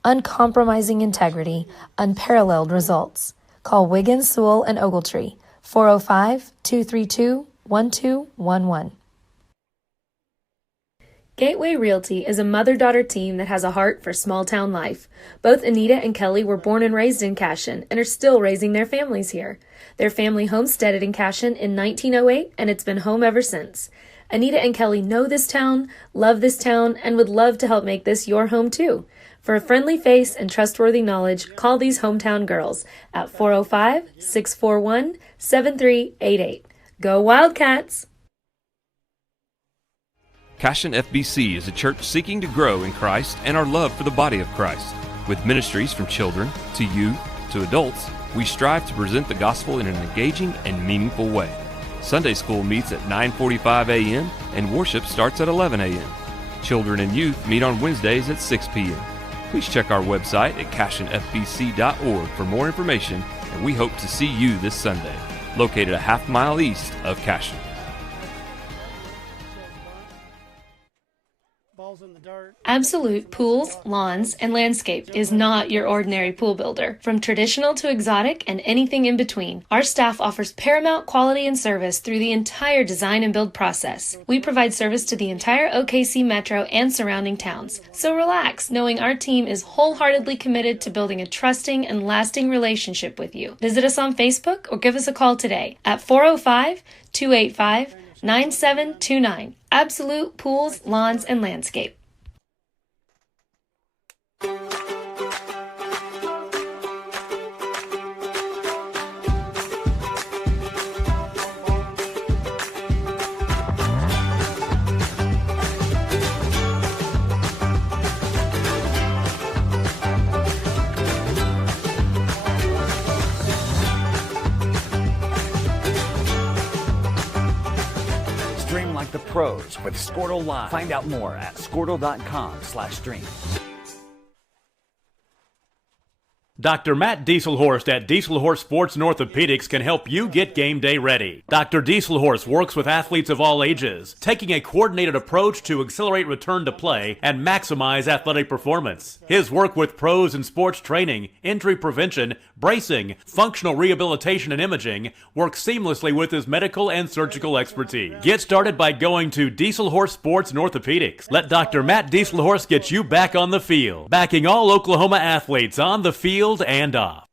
Uncompromising integrity, unparalleled results. Call Wiggins, Sewell, and Ogletree, 405-232-1211. Gateway Realty is a mother-daughter team that has a heart for small-town life. Both Anita and Kelly were born and raised in Cashion and are still raising their families here. Their family homesteaded in Cashion in 1908, and it's been home ever since. Anita and Kelly know this town, love this town, and would love to help make this your home too. For a friendly face and trustworthy knowledge, call these hometown girls at 405-641-7388. Go Wildcats! Cashion FBC is a church seeking to grow in Christ and our love for the body of Christ. With ministries from children to youth to adults, we strive to present the gospel in an engaging and meaningful way. Sunday school meets at 9:45 a.m. and worship starts at 11 a.m. Children and youth meet on Wednesdays at 6 p.m. Please check our website at cashionfbc.org for more information, and we hope to see you this Sunday, located a half-mile east of Cashion. Absolute Pools, Lawns, and Landscape is not your ordinary pool builder. From traditional to exotic and anything in between, our staff offers paramount quality and service through the entire design and build process. We provide service to the entire OKC metro and surrounding towns. So relax, knowing our team is wholeheartedly committed to building a trusting and lasting relationship with you. Visit us on Facebook or give us a call today at 405-285-9729. Absolute Pools, Lawns, and Landscape. Stream like the pros with Squirtle Live. Find out more at squirtle.com/stream. Dr. Matt Dieselhorst at Dieselhorst Sports and Orthopedics can help you get game day ready. Dr. Dieselhorst works with athletes of all ages, taking a coordinated approach to accelerate return to play and maximize athletic performance. His work with pros in sports training, injury prevention, bracing, functional rehabilitation, and imaging works seamlessly with his medical and surgical expertise. Get started by going to Dieselhorst Sports and Orthopedics. Let Dr. Matt Dieselhorst get you back on the field, backing all Oklahoma athletes on the field and off.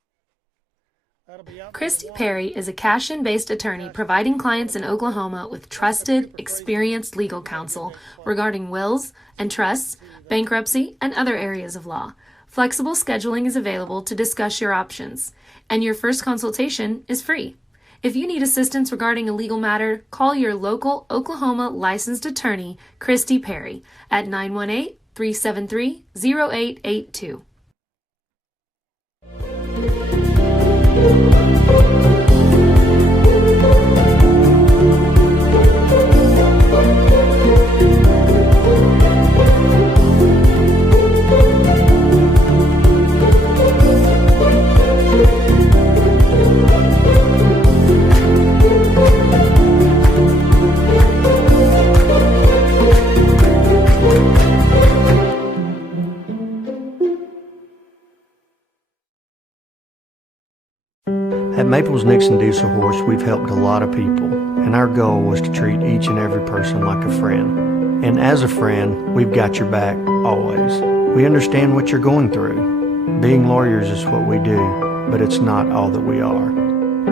Christy Perry is a Cashion-based attorney providing clients in Oklahoma with trusted, experienced legal counsel regarding wills and trusts, bankruptcy, and other areas of law. Flexible scheduling is available to discuss your options, and your first consultation is free. If you need assistance regarding a legal matter, call your local Oklahoma licensed attorney, Christy Perry, at 918-373-0882. At Maples Nixon Diesel Horse, we've helped a lot of people, and our goal was to treat each and every person like a friend. And as a friend, we've got your back always. We understand what you're going through. Being lawyers is what we do, but it's not all that we are.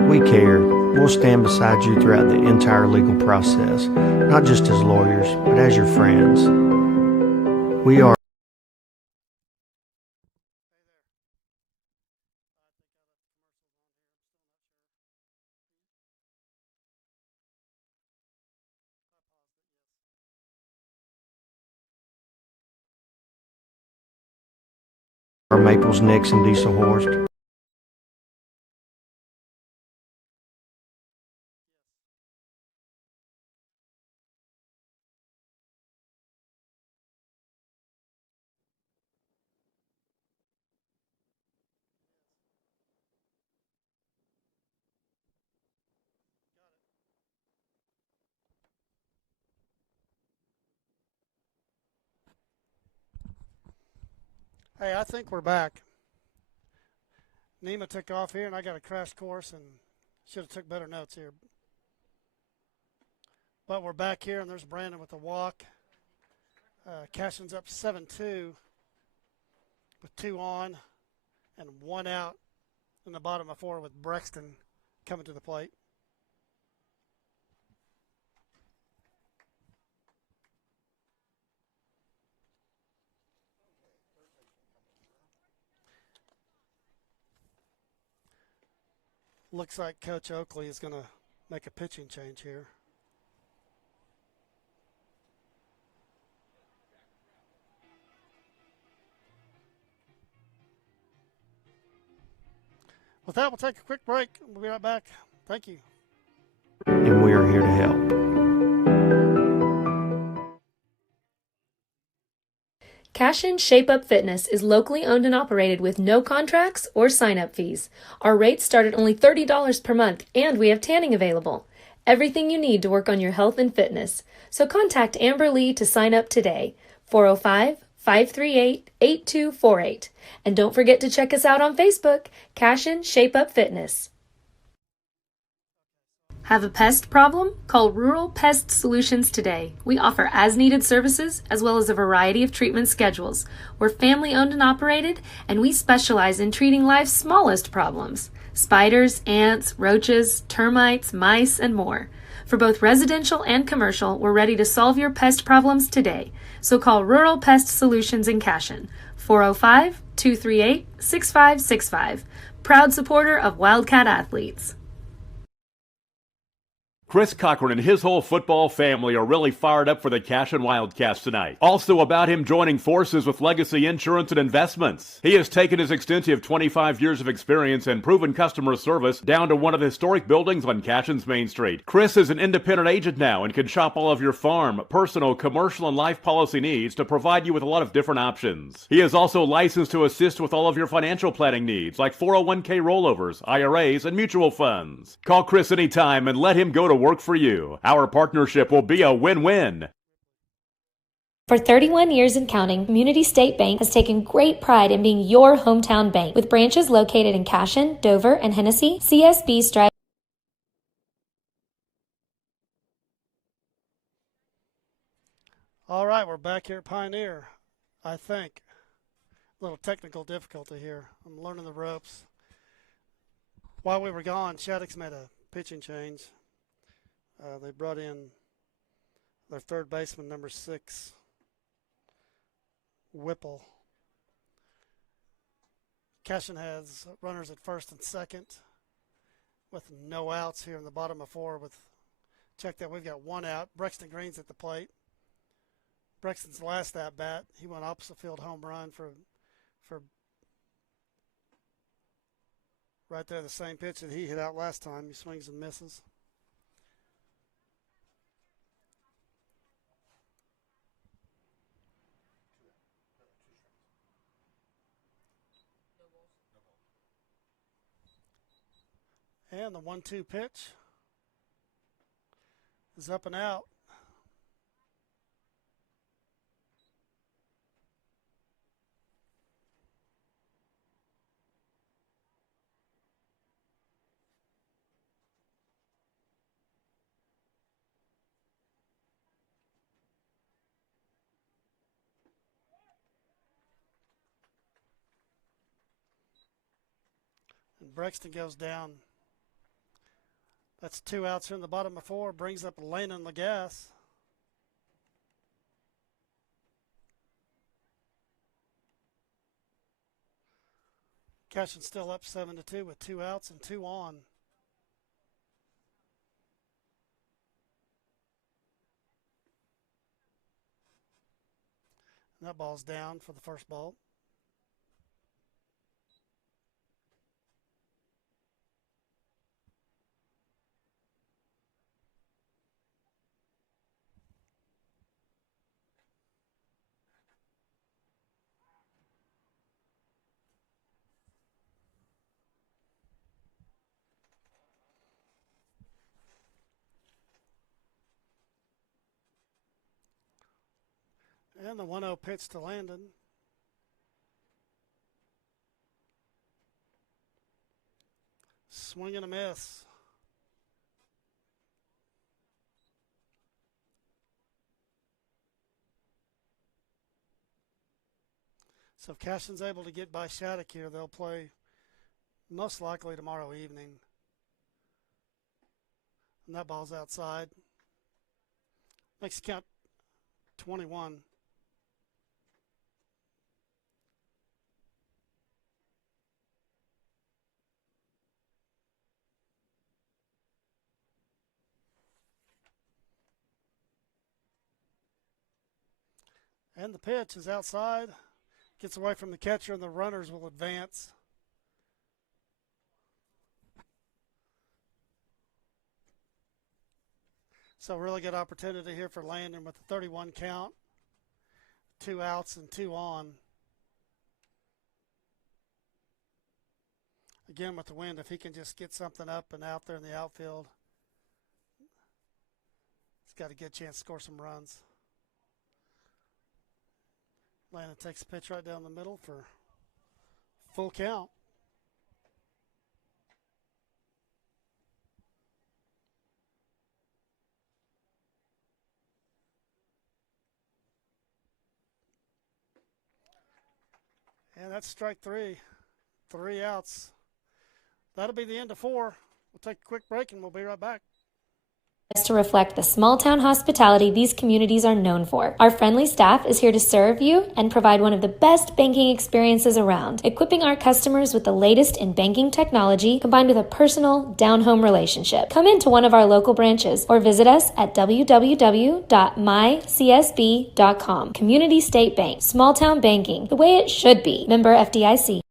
We care. We'll stand beside you throughout the entire legal process, not just as lawyers, but as your friends. We are Maples Nixon Diesel Horse. Hey, I think we're back. Nima took off here, and I got a crash course and should have took better notes here. But we're back here, and there's Brandon with the walk. Cashion's up 7-2 with 2 on and 1 out in the bottom of 4 with Brexton coming to the plate. Looks like Coach Oakley is going to make a pitching change here. With that, we'll take a quick break. We'll be right back. Thank you. And we are here to help. Cashion Shape Up Fitness is locally owned and operated with no contracts or sign-up fees. Our rates start at only $30 per month, and we have tanning available. Everything you need to work on your health and fitness. So contact Amber Lee to sign up today. 405-538-8248. And don't forget to check us out on Facebook, Cashion Shape Up Fitness. Have a pest problem? Call Rural Pest Solutions today. We offer as-needed services as well as a variety of treatment schedules. We're family-owned and operated, and we specialize in treating life's smallest problems: spiders, ants, roaches, termites, mice, and more. For both residential and commercial, we're ready to solve your pest problems today. So call Rural Pest Solutions in Cashion, 405-238-6565. Proud supporter of Wildcat athletes. Chris Cochran and his whole football family are really fired up for the Cashion Wildcats tonight. Also about him joining forces with Legacy Insurance and Investments. He has taken his extensive 25 years of experience and proven customer service down to one of the historic buildings on Cashion's Main Street. Chris is an independent agent now and can shop all of your farm, personal, commercial, and life policy needs to provide you with a lot of different options. He is also licensed to assist with all of your financial planning needs like 401k rollovers, IRAs, and mutual funds. Call Chris anytime and let him go to work for you. Our partnership will be a win-win. For 31 years and counting, Community State Bank has taken great pride in being your hometown bank. With branches located in Cashion, Dover, and Hennessy, CSB strives. All right, we're back here at Pioneer, I think. A little technical difficulty here. I'm learning the ropes. While we were gone, Shattuck's made a pitching change. They brought in their third baseman, number 6, Whipple. Cashion has runners at first and second with no outs here in the bottom of 4. Check that, we've got 1 out. Brexton Green's at the plate. Brexton's last at bat, he went opposite field home run for right there, the same pitch that he hit out last time. He swings and misses. And the 1-2 pitch is up and out. And Brexton goes down. That's 2 outs here in the bottom of 4. Brings up Landon Lagasse. Cashion still up 7-2 with 2 outs and 2 on. And that ball's down for the first ball. And the 1-0 pitch to Landon. Swing and a miss. So if Cashion's able to get by Shattuck here, they'll play most likely tomorrow evening. And that ball's outside. Makes it count 21. And the pitch is outside. Gets away from the catcher, and the runners will advance. So really good opportunity here for Landon with the 31 count. 2 outs and 2 on. Again, with the wind, if he can just get something up and out there in the outfield, he's got a good chance to score some runs. Landon takes a pitch right down the middle for full count. And that's strike 3. 3 outs. That'll be the end of 4. We'll take a quick break and we'll be right back. To reflect the small-town hospitality these communities are known for. Our friendly staff is here to serve you and provide one of the best banking experiences around, equipping our customers with the latest in banking technology combined with a personal, down-home relationship. Come into one of our local branches or visit us at www.mycsb.com. Community State Bank, small-town banking, the way it should be. Member FDIC.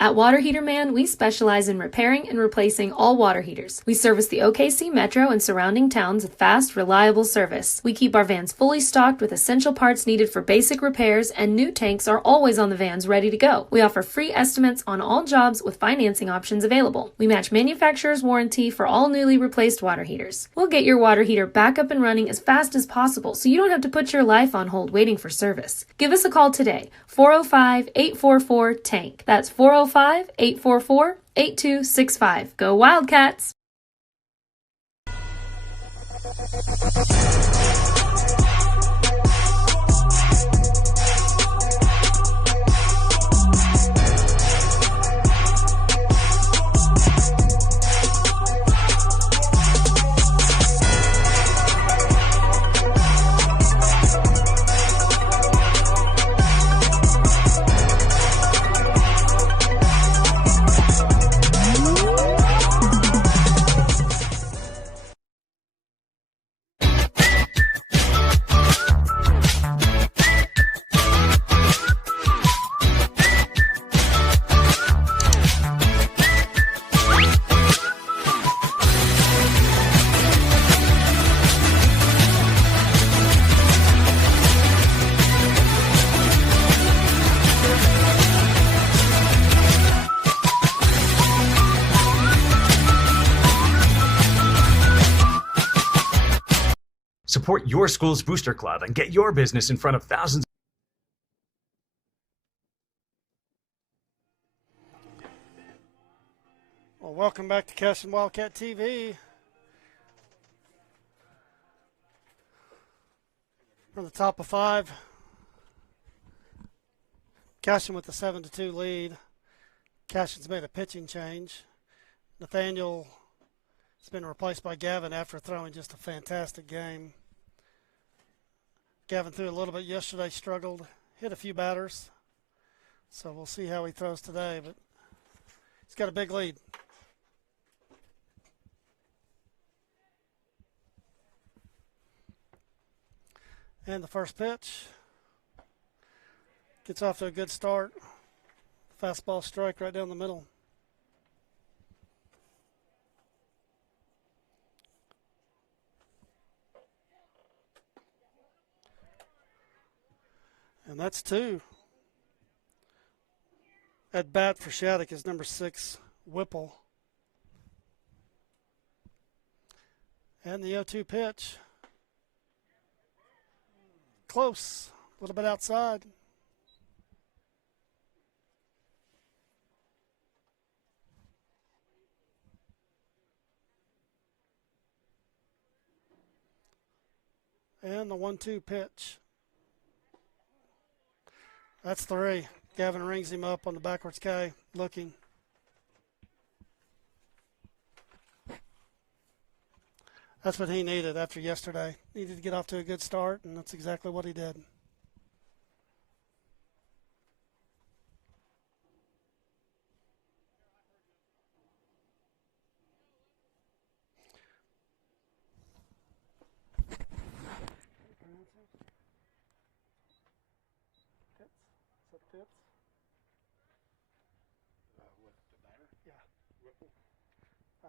At Water Heater Man, we specialize in repairing and replacing all water heaters. We service the OKC Metro and surrounding towns with fast, reliable service. We keep our vans fully stocked with essential parts needed for basic repairs, and new tanks are always on the vans ready to go. We offer free estimates on all jobs with financing options available. We match manufacturer's warranty for all newly replaced water heaters. We'll get your water heater back up and running as fast as possible so you don't have to put your life on hold waiting for service. Give us a call today, 405-844-TANK. That's 405-844-8265. Go Wildcats! Support your school's booster club and get your business in front of thousands. Well, welcome back to Cashion Wildcat TV. From the top of 5, Cashion with the 7-2 lead. Cashion's made a pitching change. Nathaniel has been replaced by Gavin after throwing just a fantastic game. Gavin threw a little bit yesterday, struggled, hit a few batters. So we'll see how he throws today, but he's got a big lead. And the first pitch gets off to a good start. Fastball strike right down the middle. And that's 2. At bat for Shattuck is number 6, Whipple. And the 0-2 pitch. Close, a little bit outside. And the 1-2 pitch. That's 3. Gavin rings him up on the backwards K, looking. That's what he needed after yesterday. Needed to get off to a good start, and that's exactly what he did.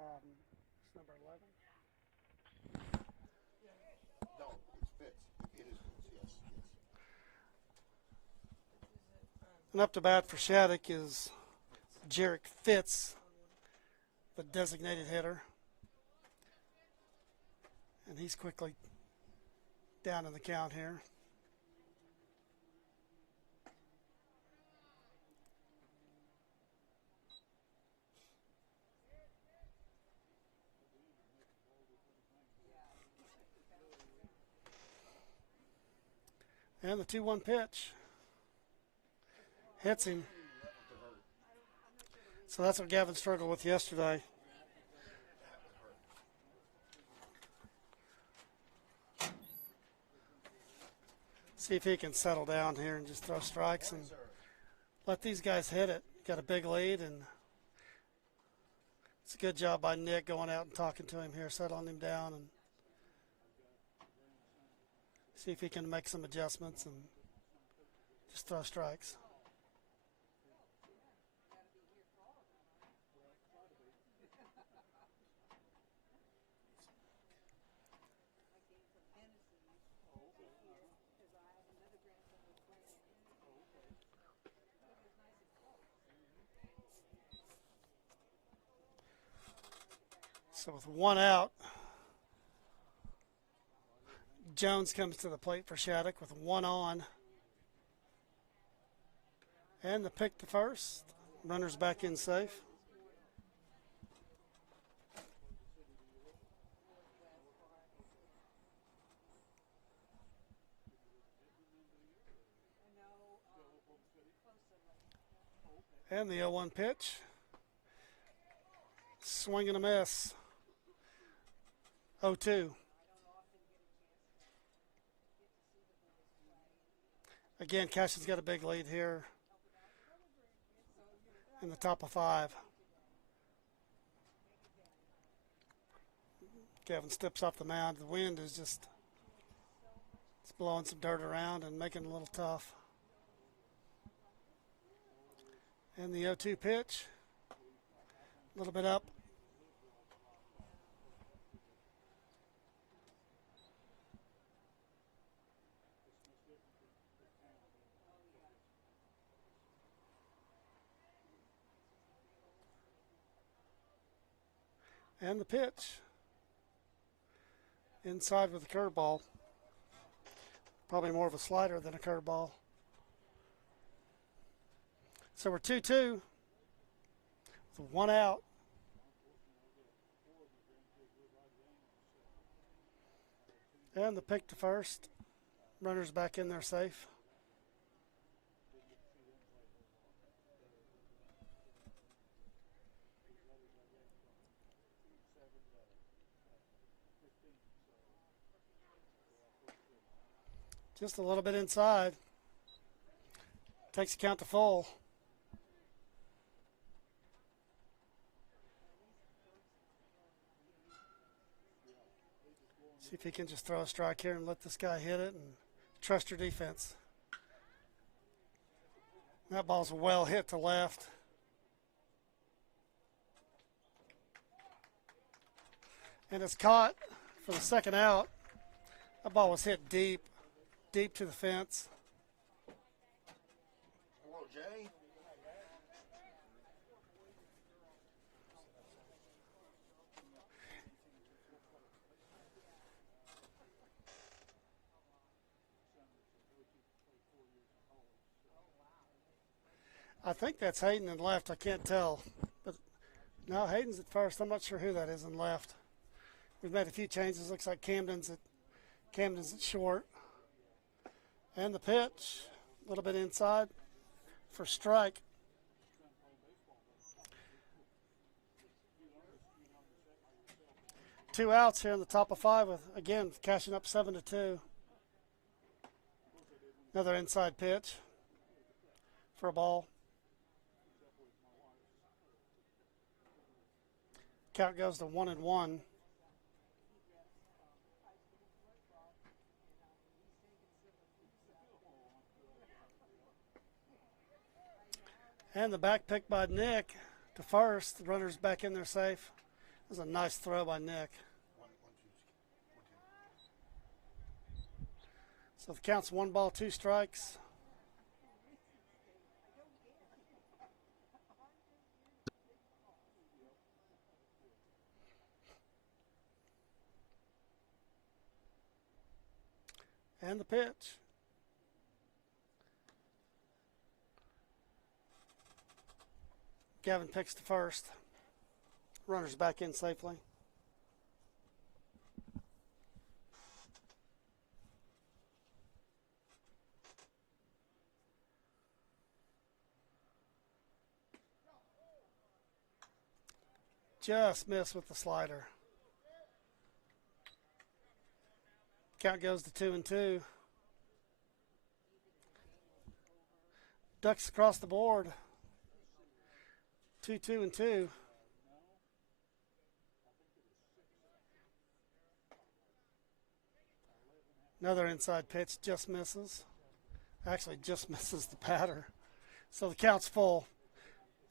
It's number 11. And up to bat for Shattuck is Jarek Fitz, the designated hitter. And he's quickly down in the count here. And the 2-1 pitch. Hits him. So that's what Gavin struggled with yesterday. See if he can settle down here and just throw strikes and let these guys hit it. Got a big lead, and it's a good job by Nick going out and talking to him here, settling him down, and see if he can make some adjustments and just throw strikes. So with one out, Jones comes to the plate for Shattuck with one on. And the pick to first. Runner's back in safe. And the 0-1 pitch. Swing and a miss. 0-2. Again, Cashion's got a big lead here in the top of 5. Gavin steps off the mound. The wind is just it's blowing some dirt around and making it a little tough. And the 0-2 pitch, a little bit up. And the pitch. Inside with a curveball. Probably more of a slider than a curveball. So we're 2-2 with one out. And the pick to first. Runner's back in there safe. Just a little bit inside. Takes the count to full. See if he can just throw a strike here and let this guy hit it and trust your defense. That ball's well hit to left. And it's caught for the second out. That ball was hit deep to the fence. Hello, Jay. I think that's Hayden in left. I can't tell. But no, Hayden's at first. I'm not sure who that is in left. We've made a few changes. Looks like Camden's at short. And the pitch, a little bit inside for strike. Two outs here in the top of 5 with, again, Cashion up 7-2. Another inside pitch for a ball. Count goes to 1-1. And the back pick by Nick to first. The runner's back in there safe. That was a nice throw by Nick. So the count's 1 ball, 2 strikes. And the pitch. Gavin picks to first. Runner's back in safely. Just missed with the slider. Count goes to 2-2. Ducks across the board. 2-2-2. Another inside pitch, just misses. Actually, just misses the batter. So the count's full.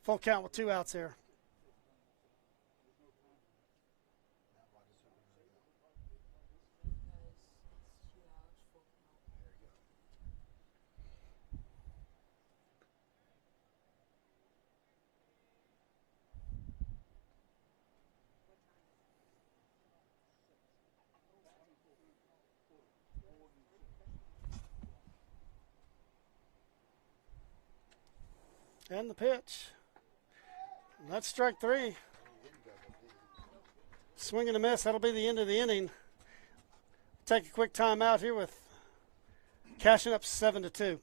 Full count with 2 outs here. And the pitch. And that's strike 3. Swing and a miss. That'll be the end of the inning. Take a quick timeout here with Cashion up 7-2.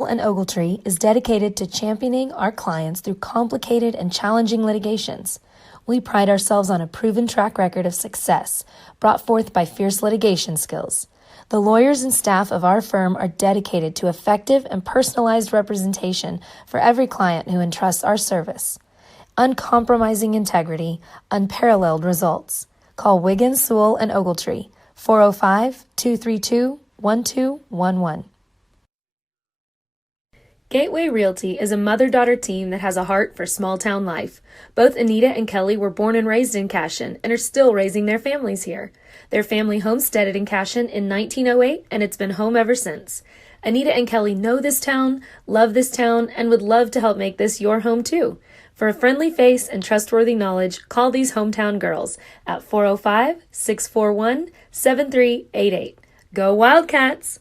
And Ogletree is dedicated to championing our clients through complicated and challenging litigations. We pride ourselves on a proven track record of success brought forth by fierce litigation skills. The lawyers and staff of our firm are dedicated to effective and personalized representation for every client who entrusts our service. Uncompromising integrity, unparalleled results. Call Wiggins, Sewell, and Ogletree, 405-232-1211. Gateway Realty is a mother-daughter team that has a heart for small-town life. Both Anita and Kelly were born and raised in Cashion and are still raising their families here. Their family homesteaded in Cashion in 1908, and it's been home ever since. Anita and Kelly know this town, love this town, and would love to help make this your home too. For a friendly face and trustworthy knowledge, call these hometown girls at 405-641-7388. Go Wildcats!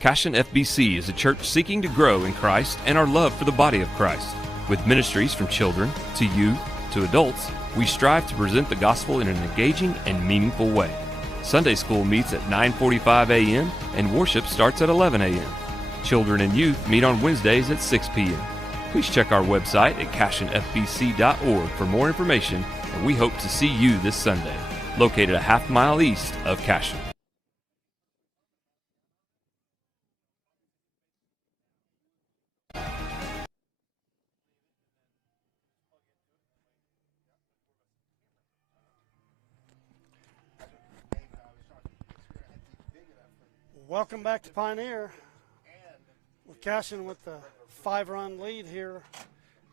Cashion FBC is a church seeking to grow in Christ and our love for the body of Christ. With ministries from children to youth to adults, we strive to present the gospel in an engaging and meaningful way. Sunday school meets at 9:45 a.m. and worship starts at 11 a.m. Children and youth meet on Wednesdays at 6 p.m. Please check our website at cashionfbc.org for more information, and we hope to see you this Sunday, located a half-mile east of Cashion. Welcome back to Pioneer. With Cashion with the 5-run lead here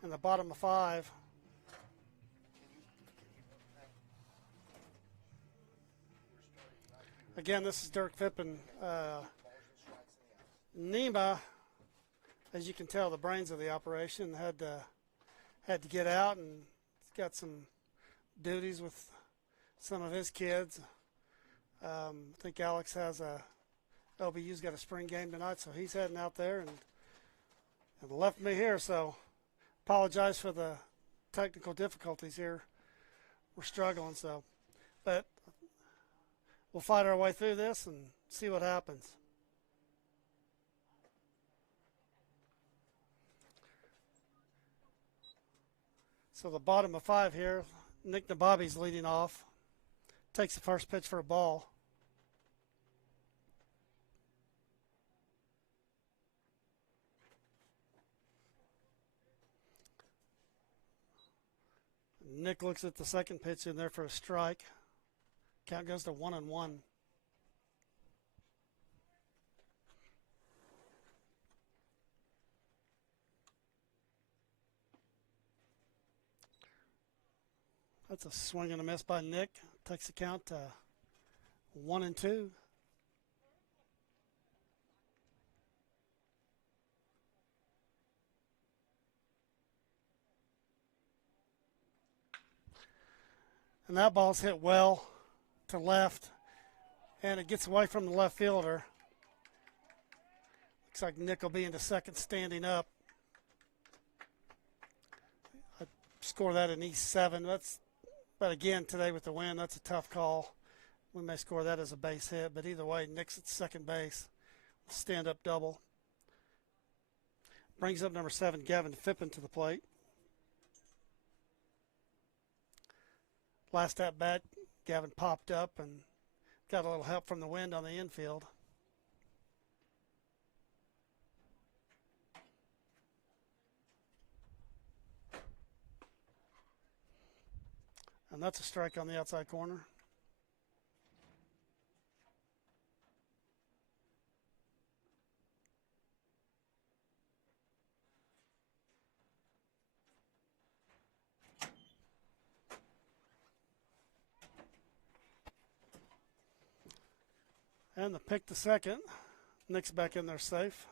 in the bottom of 5. Again, this is Dirk Fippen. Nima, as you can tell, the brains of the operation, had to get out, and he's got some duties with some of his kids. I think Alex has LBU's got a spring game tonight, so he's heading out there and left me here. So apologize for the technical difficulties here. We're struggling, but we'll fight our way through this and see what happens. So the bottom of 5 here, Nick Nababi's leading off. Takes the first pitch for a ball. Nick looks at the second pitch in there for a strike. Count goes to 1-1. That's a swing and a miss by Nick. Takes the count to 1-2. And that ball's hit well to left. And it gets away from the left fielder. Looks like Nick will be into second standing up. I score that in E7. But again, today with the wind, that's a tough call. We may score that as a base hit, but either way, Nick's at second base. Stand-up double. Brings up number 7, Gavin Fippen, to the plate. Last at bat, Gavin popped up and got a little help from the wind on the infield. And that's a strike on the outside corner. And the pick to second. Nick's back in there safe.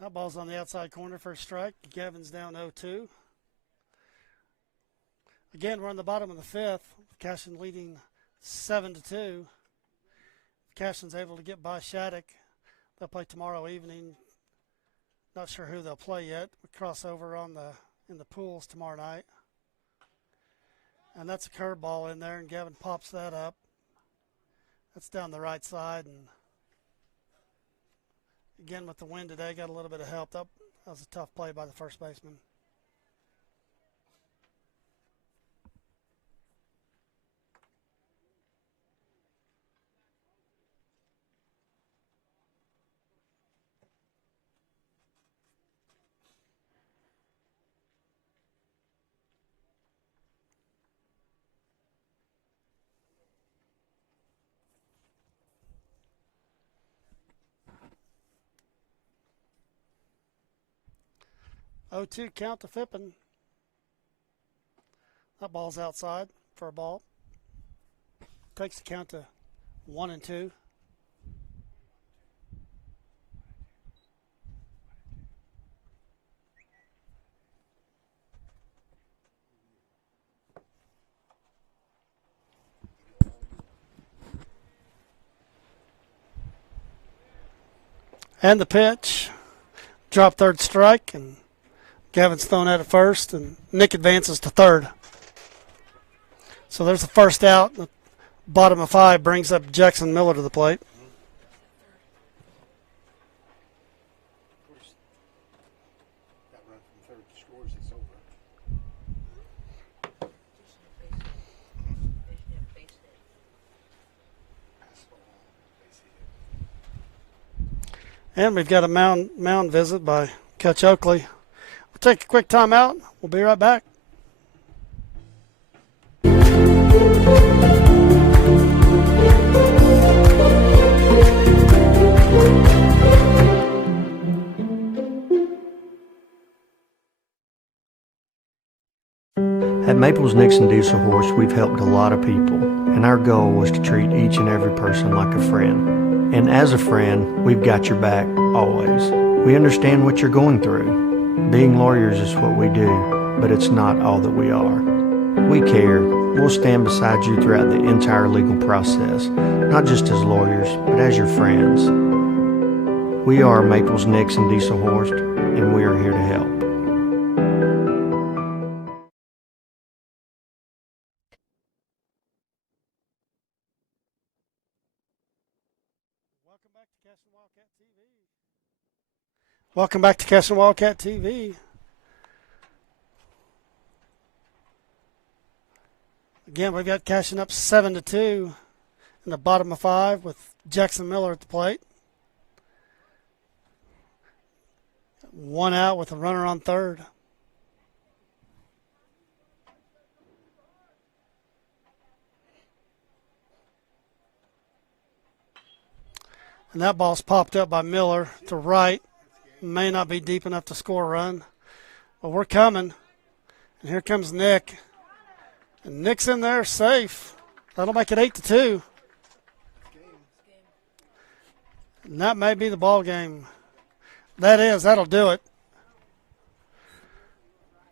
That ball's on the outside corner for a strike. Gavin's down 0-2. Again, we're on the bottom of the fifth. Cashion leading 7-2. Cashion's able to get by Shattuck. They'll play tomorrow evening. Not sure who they'll play yet. We cross over in the pools tomorrow night. And that's a curveball in there, and Gavin pops that up. That's down the right side, and again with the wind today, got a little bit of help. That was a tough play by the first baseman. Oh, 2 count to Fippen. That ball's outside for a ball. Takes the count to 1-2. And the pitch. Drop third strike, and Gavin's thrown out at first, and Nick advances to third. So there's the first out. The bottom of 5 brings up Jackson Miller to the plate. And we've got a mound visit by Coach Oakley. We'll take a quick timeout. We'll be right back. At Maples Nixon Diesel Horse, we've helped a lot of people, and our goal was to treat each and every person like a friend. And as a friend, we've got your back, always. We understand what you're going through. Being lawyers is what we do, but it's not all that we are. We care. We'll stand beside you throughout the entire legal process, not just as lawyers, but as your friends. We are Maples Nixon Diesel Horse, and we are here to help. Welcome back to Cashion Wildcat TV. Again, we've got Cashion up 7-2 in the bottom of 5 with Jackson Miller at the plate. 1 out with a runner on third. And that ball's popped up by Miller to right. May not be deep enough to score a run, but we're coming. And here comes Nick. And Nick's in there safe. That'll make it 8-2. And that may be the ball game. That'll do it.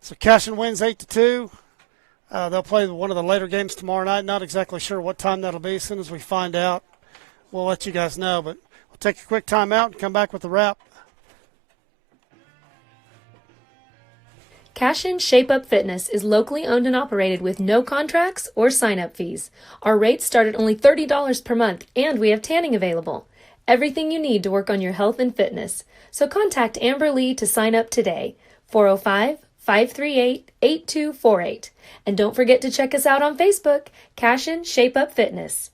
So Cashion wins 8-2. They'll play one of the later games tomorrow night. Not exactly sure what time that'll be. As soon as we find out, we'll let you guys know. But we'll take a quick time out and come back with the wrap. Cashion Shape Up Fitness is locally owned and operated with no contracts or sign-up fees. Our rates start at only $30 per month, and we have tanning available. Everything you need to work on your health and fitness. So contact Amber Lee to sign up today. 405-538-8248. And don't forget to check us out on Facebook, Cashion Shape Up Fitness.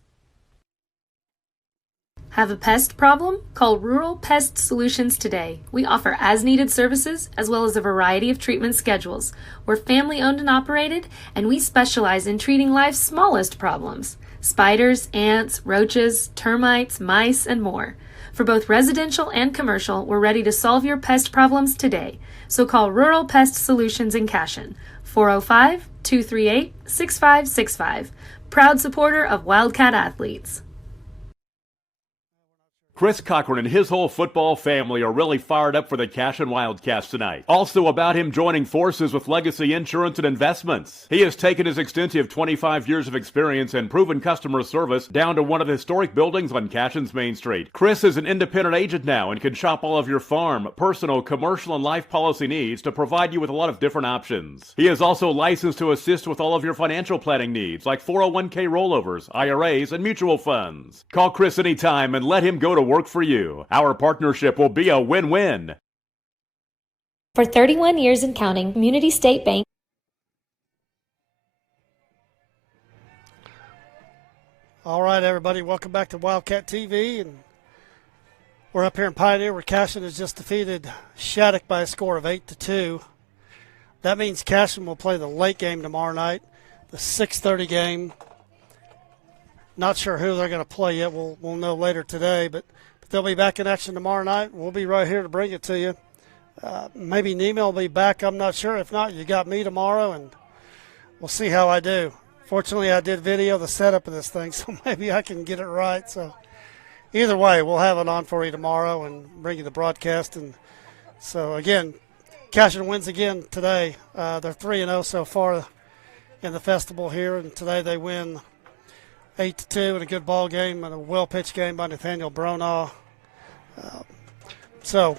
Have a pest problem? Call Rural Pest Solutions today. We offer as-needed services as well as a variety of treatment schedules. We're family-owned and operated, and we specialize in treating life's smallest problems: spiders, ants, roaches, termites, mice, and more. For both residential and commercial, we're ready to solve your pest problems today. So call Rural Pest Solutions in Cashion, 405-238-6565. Proud supporter of Wildcat athletes. Chris Cochran and his whole football family are really fired up for the Cashion Wildcats tonight. Also about him joining forces with Legacy Insurance and Investments. He has taken his extensive 25 years of experience and proven customer service down to one of the historic buildings on Cashion's Main Street. Chris is an independent agent now and can shop all of your farm, personal, commercial, and life policy needs to provide you with a lot of different options. He is also licensed to assist with all of your financial planning needs like 401k rollovers, IRAs, and mutual funds. Call Chris anytime and let him go to work for you. Our partnership will be a win-win. For 31 years and counting, Community State Bank. All right, everybody, welcome back to Wildcat TV. And we're up here in Pioneer where Cashion has just defeated Shattuck by a score of 8-2. That means Cashion will play the late game tomorrow night, the 6:30 game. Not sure who they're going to play yet. We'll know later today, but they'll be back in action tomorrow night. We'll be right here to bring it to you. Maybe Nima will be back. I'm not sure. If not, you got me tomorrow, and we'll see how I do. Fortunately, I did video the setup of this thing, so maybe I can get it right. So either way, we'll have it on for you tomorrow and bring you the broadcast. And so, again, Cashion wins again today. They're 3-0 so far in the festival here, and today they win 8-2 in a good ball game and a well-pitched game by Nathaniel Bronaugh. So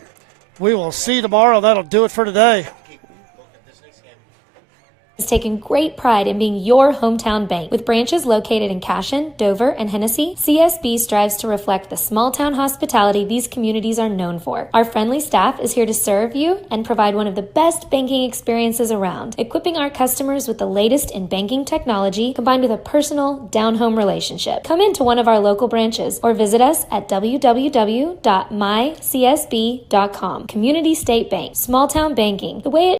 we will see you tomorrow. That'll do it for today. Has taken great pride in being your hometown bank. With branches located in Cashion, Dover, and Hennessy, CSB strives to reflect the small-town hospitality these communities are known for. Our friendly staff is here to serve you and provide one of the best banking experiences around, equipping our customers with the latest in banking technology combined with a personal, down-home relationship. Come into one of our local branches or visit us at www.mycsb.com. Community State Bank, small-town banking, the way it